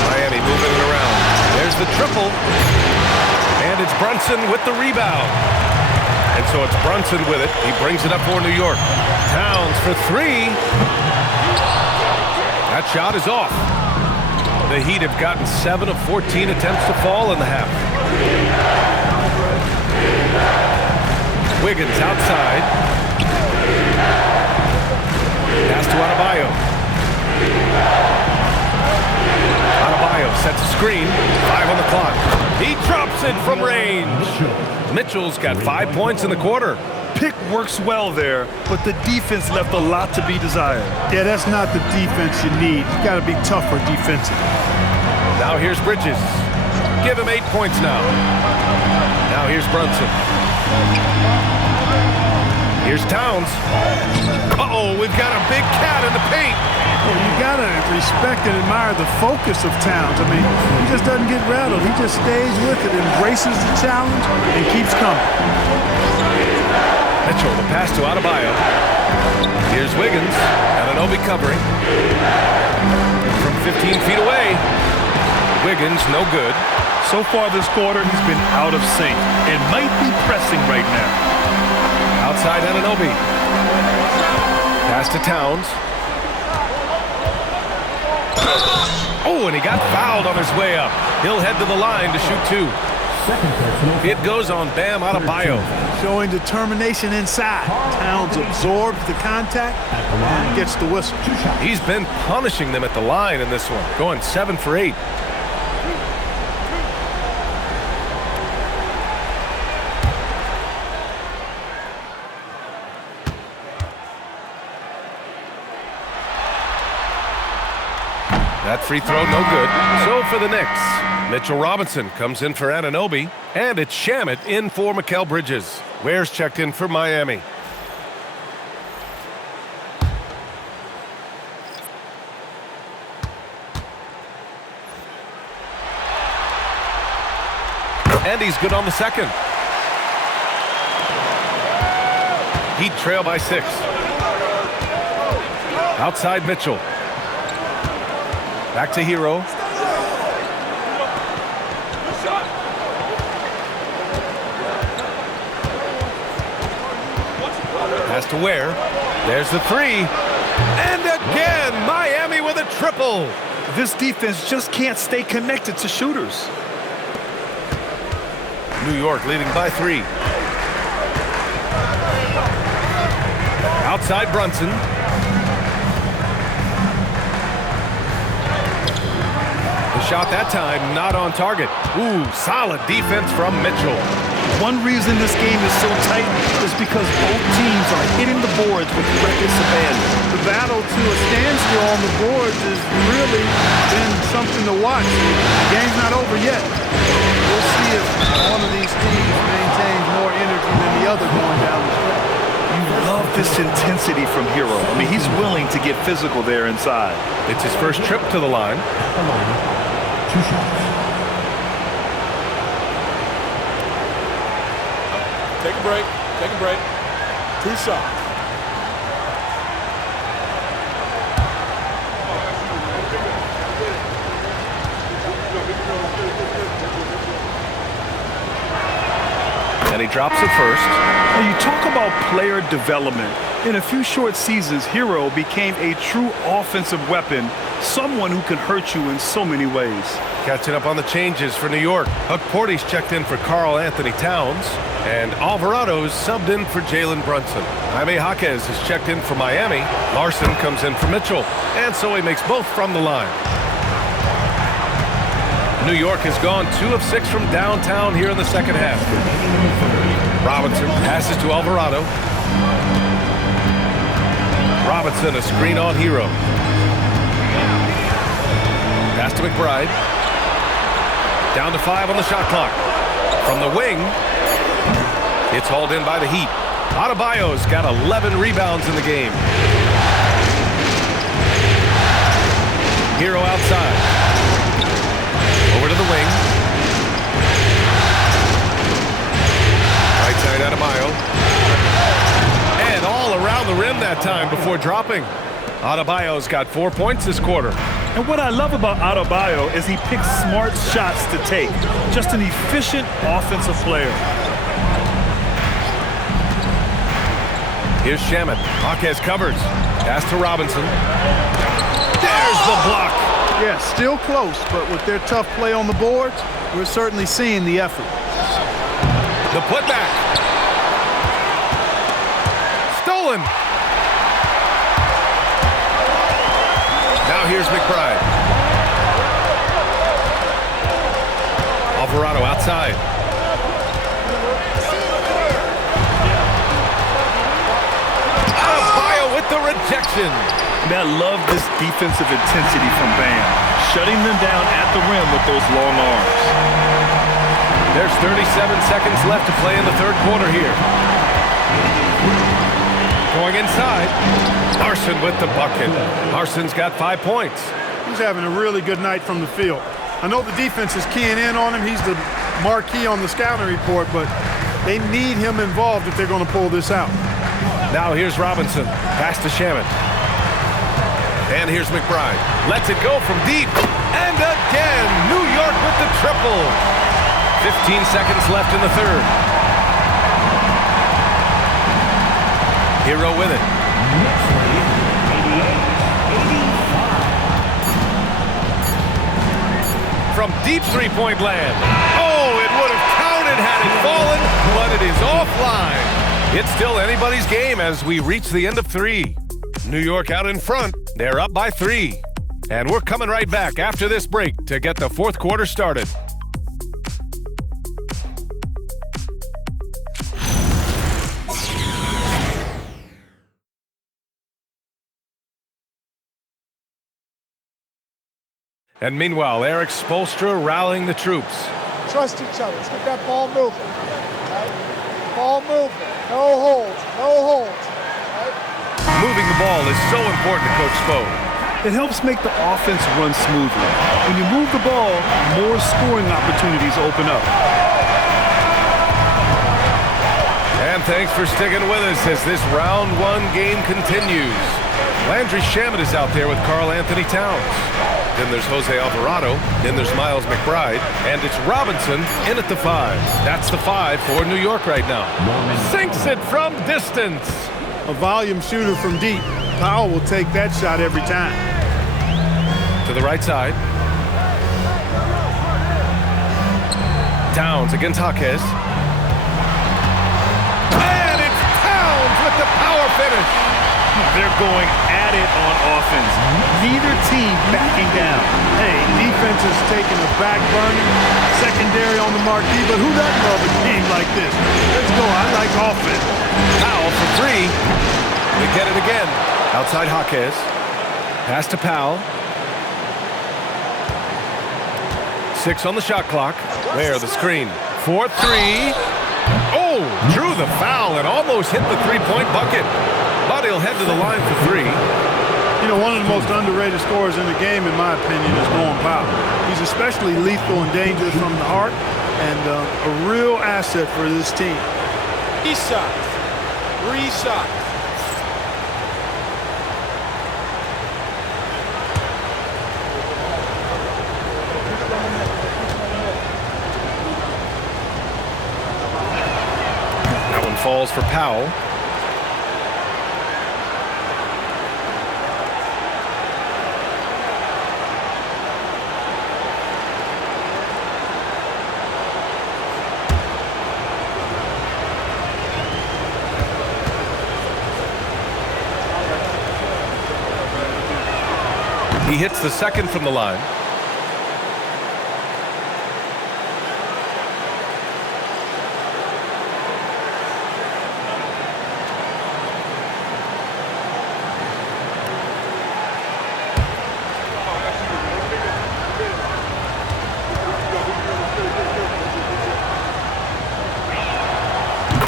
Miami moving it around. There's the triple. And it's Brunson with the rebound. And so it's Brunson with it. He brings it up for New York. Towns for 3. That shot is off. The Heat have gotten 7 of 14 attempts to fall in the half. Wiggins outside. Pass to Adebayo. Adebayo sets a screen. 5 on the clock. He drops it from range. Mitchell's got 5 points in the quarter. Pick works well there, but the defense left a lot to be desired. Yeah, that's not the defense you need. You got to be tougher defensive. Now here's Bridges. Give him 8 points now. Now here's Brunson. Here's Towns. Uh-oh, we've got a big cat in the paint. Well, you got to respect and admire the focus of Towns. I mean, he just doesn't get rattled. He just stays with it, embraces the challenge, and keeps coming. Mitchell, the pass to Adebayo. Here's Wiggins. Anunoby covering. From 15 feet away. Wiggins, no good. So far this quarter, he's been out of sync and might be pressing right now. Outside Anunoby. Pass to Towns. Oh, and he got fouled on his way up. He'll head to the line to shoot 2. It goes on Bam Adebayo. Showing determination inside. Towns absorbs the contact and gets the whistle. He's been punishing them at the line in this one. Going 7 for 8. That free throw, no good. So for the Knicks, Mitchell Robinson comes in for Anunoby, and it's Shamet in for Mikal Bridges. Ware's checked in for Miami. And he's good on the second. Heat trail by 6. Outside Mitchell. Back to Hero. Pass to Ware. There's the 3. And again, Miami with a triple. This defense just can't stay connected to shooters. New York leading by 3. Outside Brunson. Shot that time, not on target. Ooh, solid defense from Mitchell. One reason this game is so tight is because both teams are hitting the boards with reckless abandon. The battle to a standstill on the boards has really been something to watch. The game's not over yet. We'll see if one of these teams maintains more energy than the other going down the stretch. You love this intensity from Hero. I mean, he's willing to get physical there inside. It's his first trip to the line. 2 shots. Take a break. Take a break. 2 shots. and he drops it first. Now you talk about player development. In a few short seasons, Hero became a true offensive weapon, someone who can hurt you in so many ways. Catching up on the changes for New York. Huck Porty's checked in for Karl Anthony Towns, and Alvarado's subbed in for Jalen Brunson. Jaime Jaquez is checked in for Miami. Larson comes in for Mitchell, and so he makes both from the line. New York has gone 2 of 6 from downtown here in the second half. Robinson passes to Alvarado. Robinson, a screen on Hero. Pass to McBride. Down to 5 on the shot clock. From the wing, it's hauled in by the Heat. Adebayo's got 11 rebounds in the game. Hero outside. Over to the wing. Right side Adebayo. And all around the rim that time before dropping. Adebayo's got 4 points this quarter. And what I love about Adebayo is he picks smart shots to take. Just an efficient offensive player. Here's Shamet. Jaquez covers. Pass to Robinson. There's the block. Yeah, still close, but with their tough play on the boards, we're certainly seeing the effort. The putback. Stolen. Now here's McBride. Alvarado outside. Adebayo with the rejection. I love this defensive intensity from Bam, shutting them down at the rim with those long arms. There's 37 seconds left to play in the third quarter here. Going inside. Larson with the bucket. Larson's got 5 points. He's having a really good night from the field. I know the defense is keying in on him. He's the marquee on the scouting report, but they need him involved if they're going to pull this out. Now here's Robinson. Pass to Shamet. And here's McBride. Lets it go from deep. And again, New York with the triple. 15 seconds left in the third. Hero with it. From deep three-point land. Oh, it would have counted had it fallen, but it is offline. It's still anybody's game as we reach the end of 3. New York out in front. They're up by 3. And we're coming right back after this break to get the fourth quarter started. And meanwhile, Eric Spoelstra rallying the troops. Trust each other. Let's get that ball moving. Right? Ball moving. No holds. No holds. Right? Moving the ball is so important to Coach Spo. It helps make the offense run smoothly. When you move the ball, more scoring opportunities open up. And thanks for sticking with us as this round 1 game continues. Landry Shamet is out there with Karl Anthony Towns. Then there's Jose Alvarado. Then there's Miles McBride. And it's Robinson in at the 5. That's the 5 for New York right now. Sinks it from distance. A volume shooter from deep. Powell will take that shot every time. To the right side. Towns against Jaquez. And it's Towns with the power finish. They're going at it on offense. Neither team backing down. Hey, defense is taking a back burner. Secondary on the marquee, but who doesn't love a game like this? Let's go. I like offense. Powell for 3. They get it again. Outside Jaquez. Pass to Powell. 6 on the shot clock. There, the screen. 4-3. Oh, drew the foul and almost hit the three-point bucket. But he'll head to the line for 3. You know, one of the most underrated scorers in the game, in my opinion, is Norm Powell. He's especially lethal and dangerous from the arc, and a real asset for this team. 3 shots. 3 shots. falls for Powell. He hits the second from the line.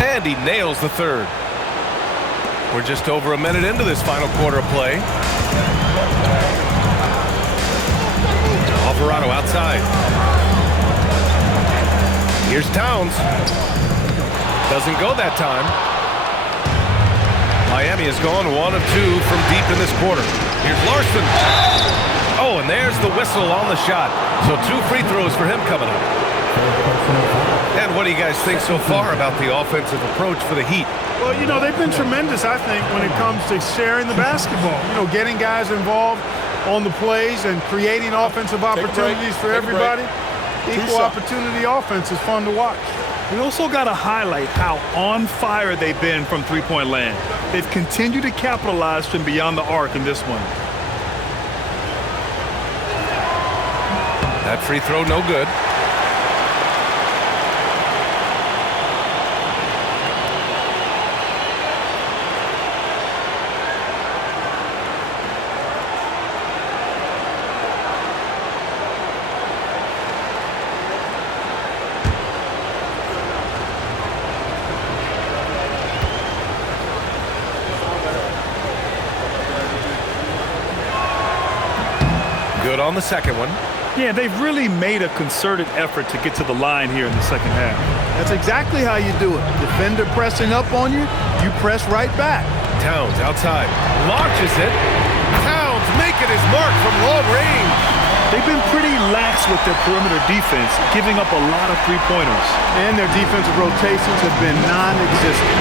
And he nails the third. We're just over a minute into this final quarter of play. Alvarado outside. Here's Towns. Doesn't go that time. Miami has gone 1 of 2 from deep in this quarter. Here's Larson. Oh, and there's the whistle on the shot. So 2 free throws for him coming up. And what do you guys think so far about the offensive approach for the Heat? Well, you know, they've been tremendous, I think, when it comes to sharing the basketball. You know, getting guys involved on the plays and creating offensive opportunities for everybody. Equal opportunity offense is fun to watch. We also got to highlight how on fire they've been from three-point land. They've continued to capitalize from beyond the arc in this one. That free throw no good. Good on the second one. Yeah, they've really made a concerted effort to get to the line here in the second half. That's exactly how you do it. Defender pressing up on you, you press right back. Towns outside. Launches it. Towns making his mark from long range. They've been pretty lax with their perimeter defense, giving up a lot of three-pointers. And their defensive rotations have been non-existent.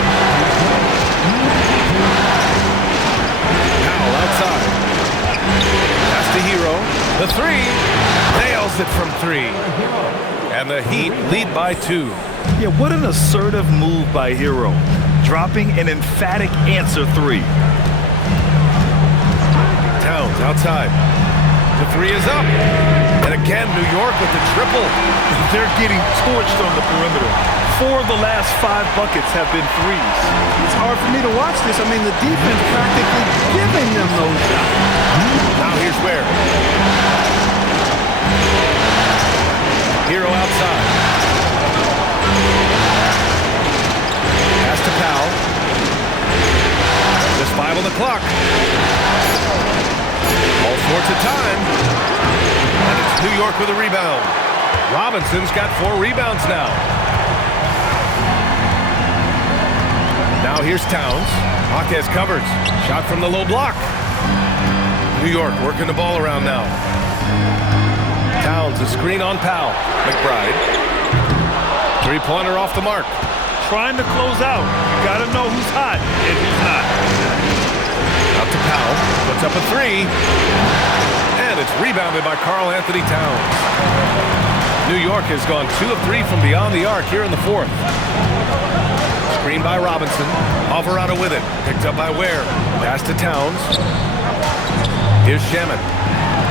Powell outside. That's the Hero. The three. Nails it from 3. And the Heat lead by 2. Yeah, what an assertive move by Hero. Dropping an emphatic answer 3. Towns outside. The 3 is up. And again, New York with the triple. They're getting torched on the perimeter. 4 of the last 5 buckets have been threes. It's hard for me to watch this. I mean, the defense practically giving them those shots. Now here's where. Hero outside. Pass to Powell. Just 5 on the clock. All sorts of time. And it's New York with a rebound. Robinson's got 4 rebounds now. Now here's Towns. Jaquez covers. Shot from the low block. New York working the ball around now. Towns, a screen on Powell. McBride. Three-pointer off the mark. Trying to close out. You got to know who's hot and who's not. Out to Powell. Puts up a 3. And it's rebounded by Karl Anthony Towns. New York has gone 2 of 3 from beyond the arc here in the 4th. Screen by Robinson. Alvarado with it. Picked up by Ware. Pass to Towns. Here's Shaman.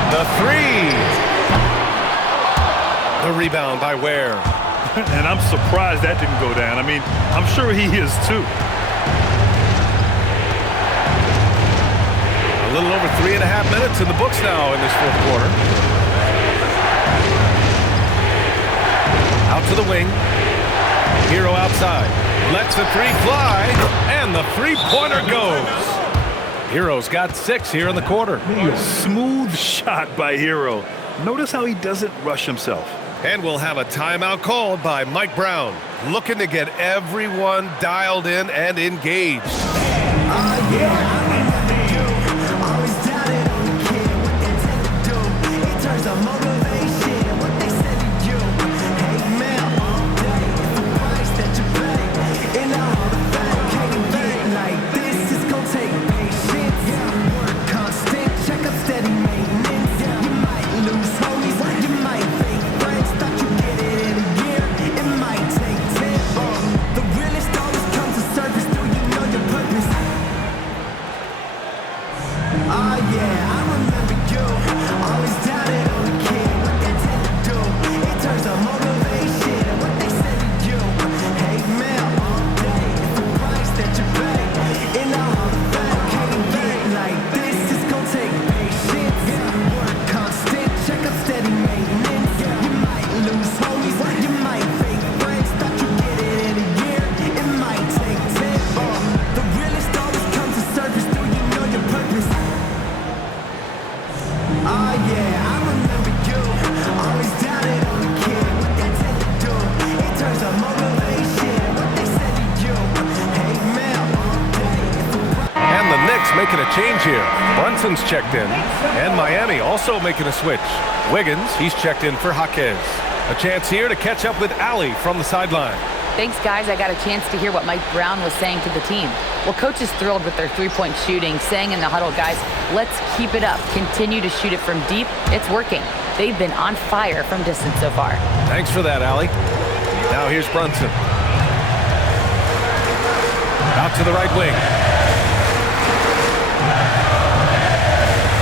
The 3. The rebound by Ware. And I'm surprised that didn't go down. I mean, I'm sure he is too. A little over 3.5 minutes in the books now in this 4th quarter. Out to the wing. Hero outside. Lets the 3 fly. And the three-pointer goes. Hero's got 6 here in the quarter. Smooth shot by Hero. Notice how he doesn't rush himself. And we'll have a timeout called by Mike Brown, looking to get everyone dialed in and engaged. change here. Brunson's checked in, and Miami also making a switch. Wiggins, he's checked in for Jaquez. A chance here to catch up with Allie from the sideline. Thanks, guys. I got a chance to hear what Mike Brown was saying to the team. Well, coach is thrilled with their three-point shooting, saying in the huddle, guys, let's keep it up. Continue to shoot it from deep. It's working. They've been on fire from distance so far. Thanks for that, Allie. Now here's Brunson. Out to the right wing.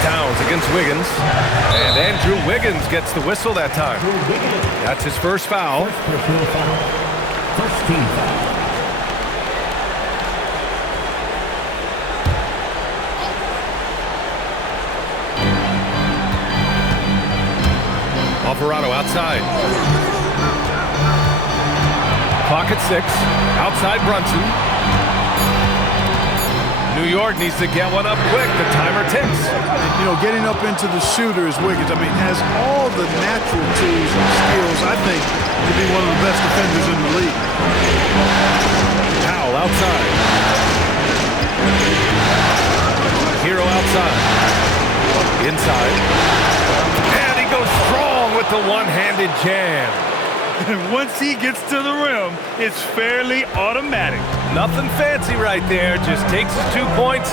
Towns against Wiggins. And Andrew Wiggins gets the whistle that time. That's his first foul. First team foul. Alvarado outside. Clock at 6. Outside Brunson. New York needs to get one up quick. The timer ticks. You know, getting up into the shooter is Wiggins. I mean, has all the natural tools and skills, I think, to be one of the best defenders in the league. Powell outside. Hero outside. Inside. And he goes strong with the one-handed jam. And once he gets to the rim, it's fairly automatic. Nothing fancy right there. Just takes his 2 points,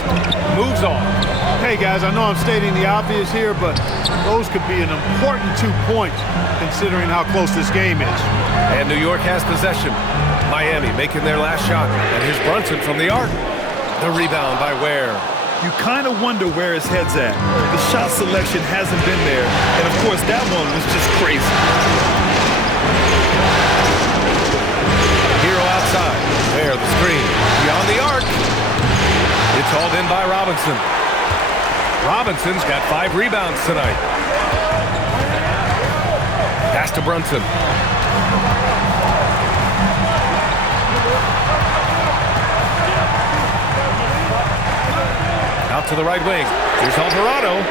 moves on. Hey, guys, I know I'm stating the obvious here, but those could be an important 2 points considering how close this game is. And New York has possession. Miami making their last shot. And here's Brunson from the arc. The rebound by Ware. You kind of wonder where his head's at. The shot selection hasn't been there. And, of course, that one was just crazy. Hero outside. There, the screen. Beyond the arc. It's hauled in by Robinson. Robinson's got 5 rebounds tonight. Pass to Brunson. Out to the right wing. Here's Alvarado.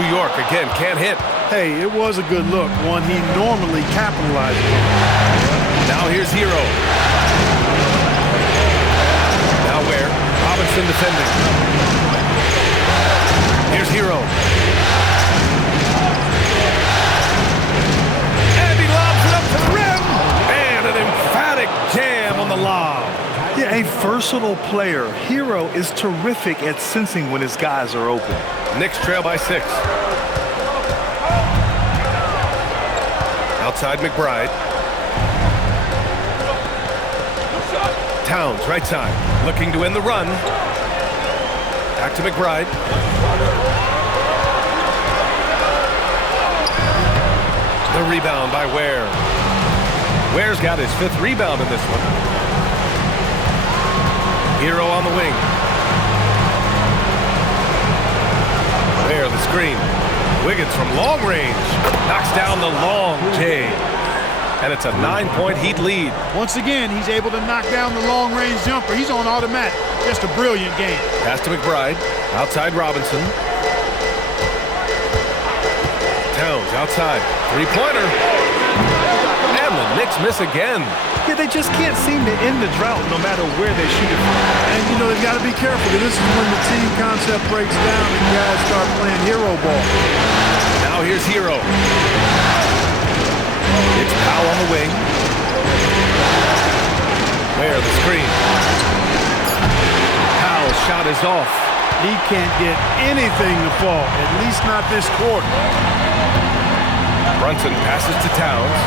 New York again can't hit. Hey, it was a good look, one he normally capitalizes on. Now here's Hero. Now where? Robinson defending. Here's Hero. And he lobs it up to the rim. And an emphatic jam on the lob. Yeah, a versatile player. Hero is terrific at sensing when his guys are open. Knicks trail by 6. Outside McBride. Towns, right side, looking to end the run. Back to McBride. The rebound by Ware. Ware's got his 5th rebound in this one. Hero on the wing. Ware, the screen. Wiggins from long range knocks down the long J. And it's a 9-point Heat lead. Once again, he's able to knock down the long-range jumper. He's on automatic. Just a brilliant game. Pass to McBride. Outside Robinson. Towns outside. Three-pointer. And the Knicks miss again. Yeah, they just can't seem to end the drought no matter where they shoot it from. And, you know, they've got to be careful because this is when the team concept breaks down and guys start playing hero ball. Now here's Hero. It's Powell on the wing. Where the screen. Powell's shot is off. He can't get anything to fall, at least not this quarter. Brunson passes to Towns.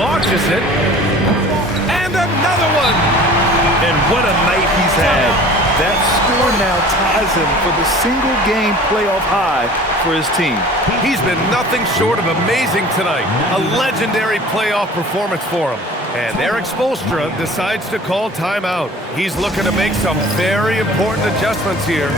Launches it. And another one. And what a night he's had. That score now ties him for the single-game playoff high for his team. He's been nothing short of amazing tonight. A legendary playoff performance for him. And Eric Spoelstra decides to call timeout. He's looking to make some very important adjustments here.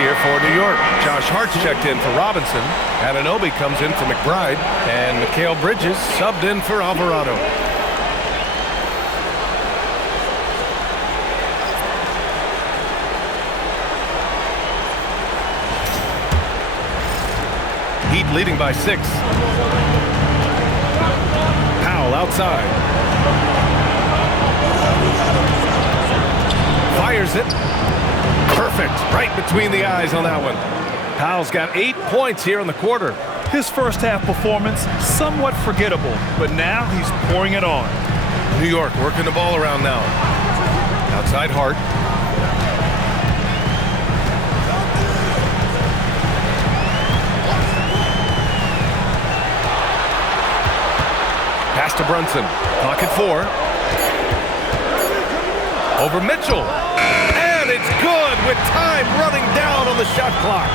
here for New York. Josh Hart's checked in for Robinson. Anunoby comes in for McBride. And Mikal Bridges subbed in for Alvarado. Heat leading by 6. Powell outside. Fires it. Perfect. Right between the eyes on that one. Powell's got 8 points here in the quarter. His first half performance, somewhat forgettable, but now he's pouring it on. New York working the ball around now. Outside Hart. Pass to Brunson. Clock at 4. Over Mitchell. And it's good with time running down on the shot clock.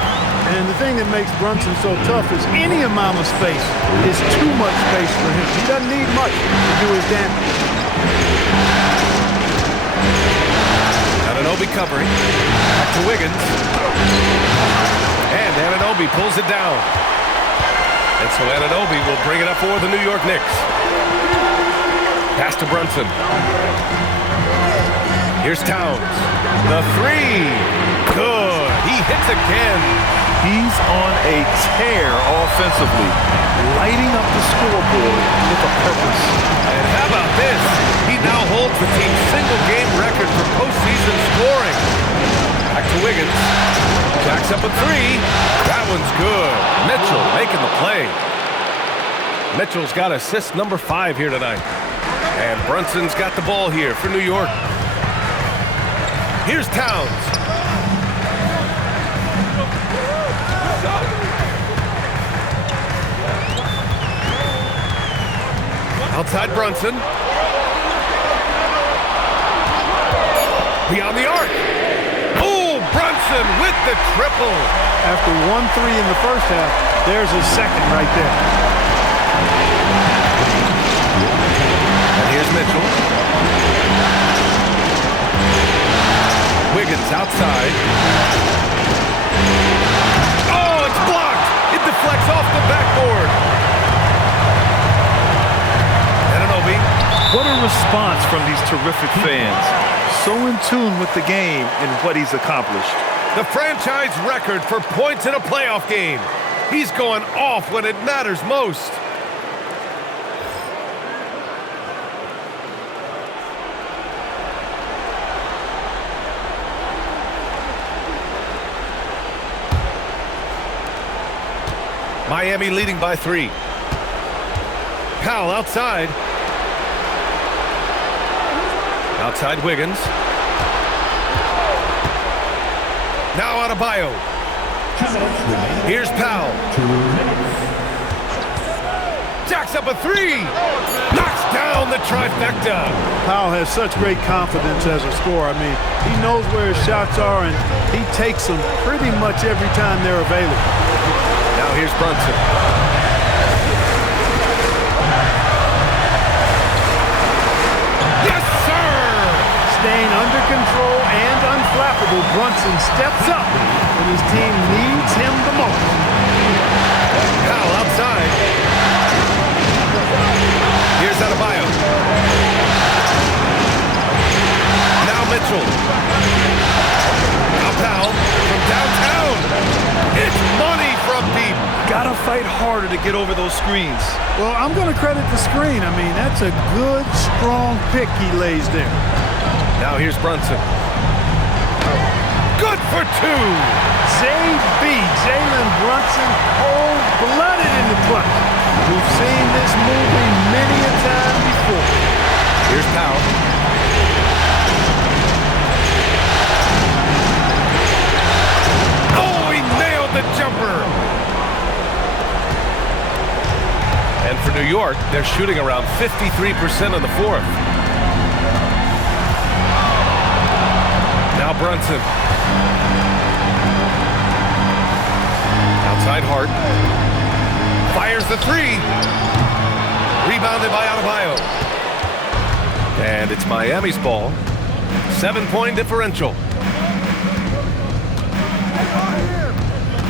And the thing that makes Brunson so tough is any amount of space is too much space for him. He doesn't need much to do his damage. Anunoby covering. Back to Wiggins. And Anunoby pulls it down. And so Anunoby will bring it up for the New York Knicks. Pass to Brunson. Here's Towns. The 3. Good. He hits again. He's on a tear offensively, lighting up the scoreboard with a purpose. And how about this? He now holds the team's single-game record for postseason scoring. Back to Wiggins. Jacks up a 3. That one's good. Mitchell making the play. Mitchell's got assist number 5 here tonight. And Brunson's got the ball here for New York. Here's Towns. Outside Brunson. Beyond the arc. Oh, Brunson with the triple. After 1-3 in the first half, there's his second right there. And here's Mitchell. Wiggins outside. Oh, it's blocked. It deflects off the backboard. Anunoby. What a response from these terrific fans. So in tune with the game and what he's accomplished. The franchise record for points in a playoff game. He's going off when it matters most. Miami leading by 3. Powell outside. Outside Wiggins. Now Adebayo. Here's Powell. Jacks up a 3. Knocks down the trifecta. Powell has such great confidence as a scorer. I mean, he knows where his shots are, and he takes them pretty much every time they're available. Now here's Brunson. Yes, sir! Staying under control and unflappable, Brunson steps up when his team needs him the most. Powell outside. Here's Adebayo. Now Mitchell. Now Powell from downtown. It's money from deep. Gotta fight harder to get over those screens. Well, I'm going to credit the screen. I mean, that's a good, strong pick he lays there. Now here's Brunson. Good for 2. JB, Jalen Brunson, cold-blooded in the clutch. We've seen this movie many a time before. Here's Powell. Oh, he nailed the jumper. And for New York, they're shooting around 53% in the 4th. Now Brunson. Outside Hart. Fires the 3. Rebounded by Adebayo. And it's Miami's ball. 7-point differential.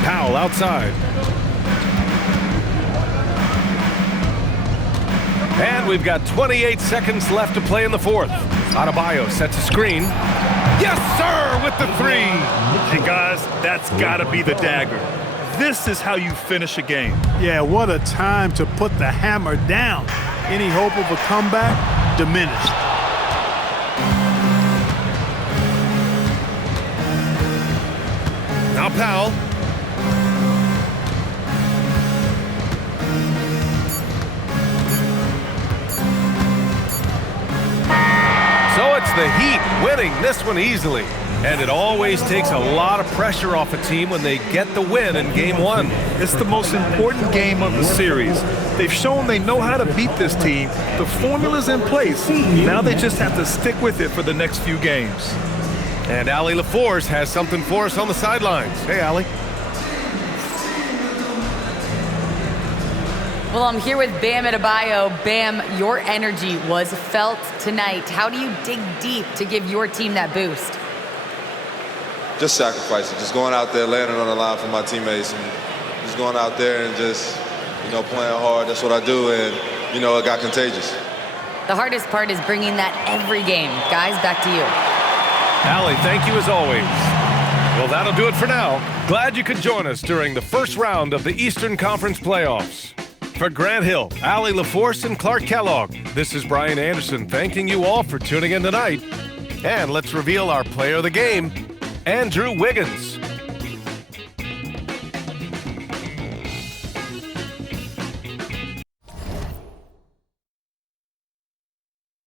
Powell outside. And we've got 28 seconds left to play in the fourth. Adebayo sets a screen. Yes, sir, with the three. Hey, guys, that's got to be the dagger. This is how you finish a game. Yeah, what a time to put the hammer down. Any hope of a comeback diminished. Now Powell. So it's the Heat winning this one easily. And it always takes a lot of pressure off a team when they get the win in Game 1. It's the most important game of the series. They've shown they know how to beat this team. The formula's in place. Now they just have to stick with it for the next few games. And Allie LaForce has something for us on the sidelines. Hey, Allie. Well, I'm here with Bam Adebayo. Bam, your energy was felt tonight. How do you dig deep to give your team that boost? Just sacrificing, just going out there, laying it on the line for my teammates, and just going out there and just, playing hard. That's what I do, and, it got contagious. The hardest part is bringing that every game. Guys, back to you. Allie, thank you as always. Well, that'll do it for now. Glad you could join us during the first round of the Eastern Conference playoffs. For Grant Hill, Allie LaForce, and Clark Kellogg, this is Brian Anderson thanking you all for tuning in tonight. And let's reveal our player of the game, Andrew Wiggins.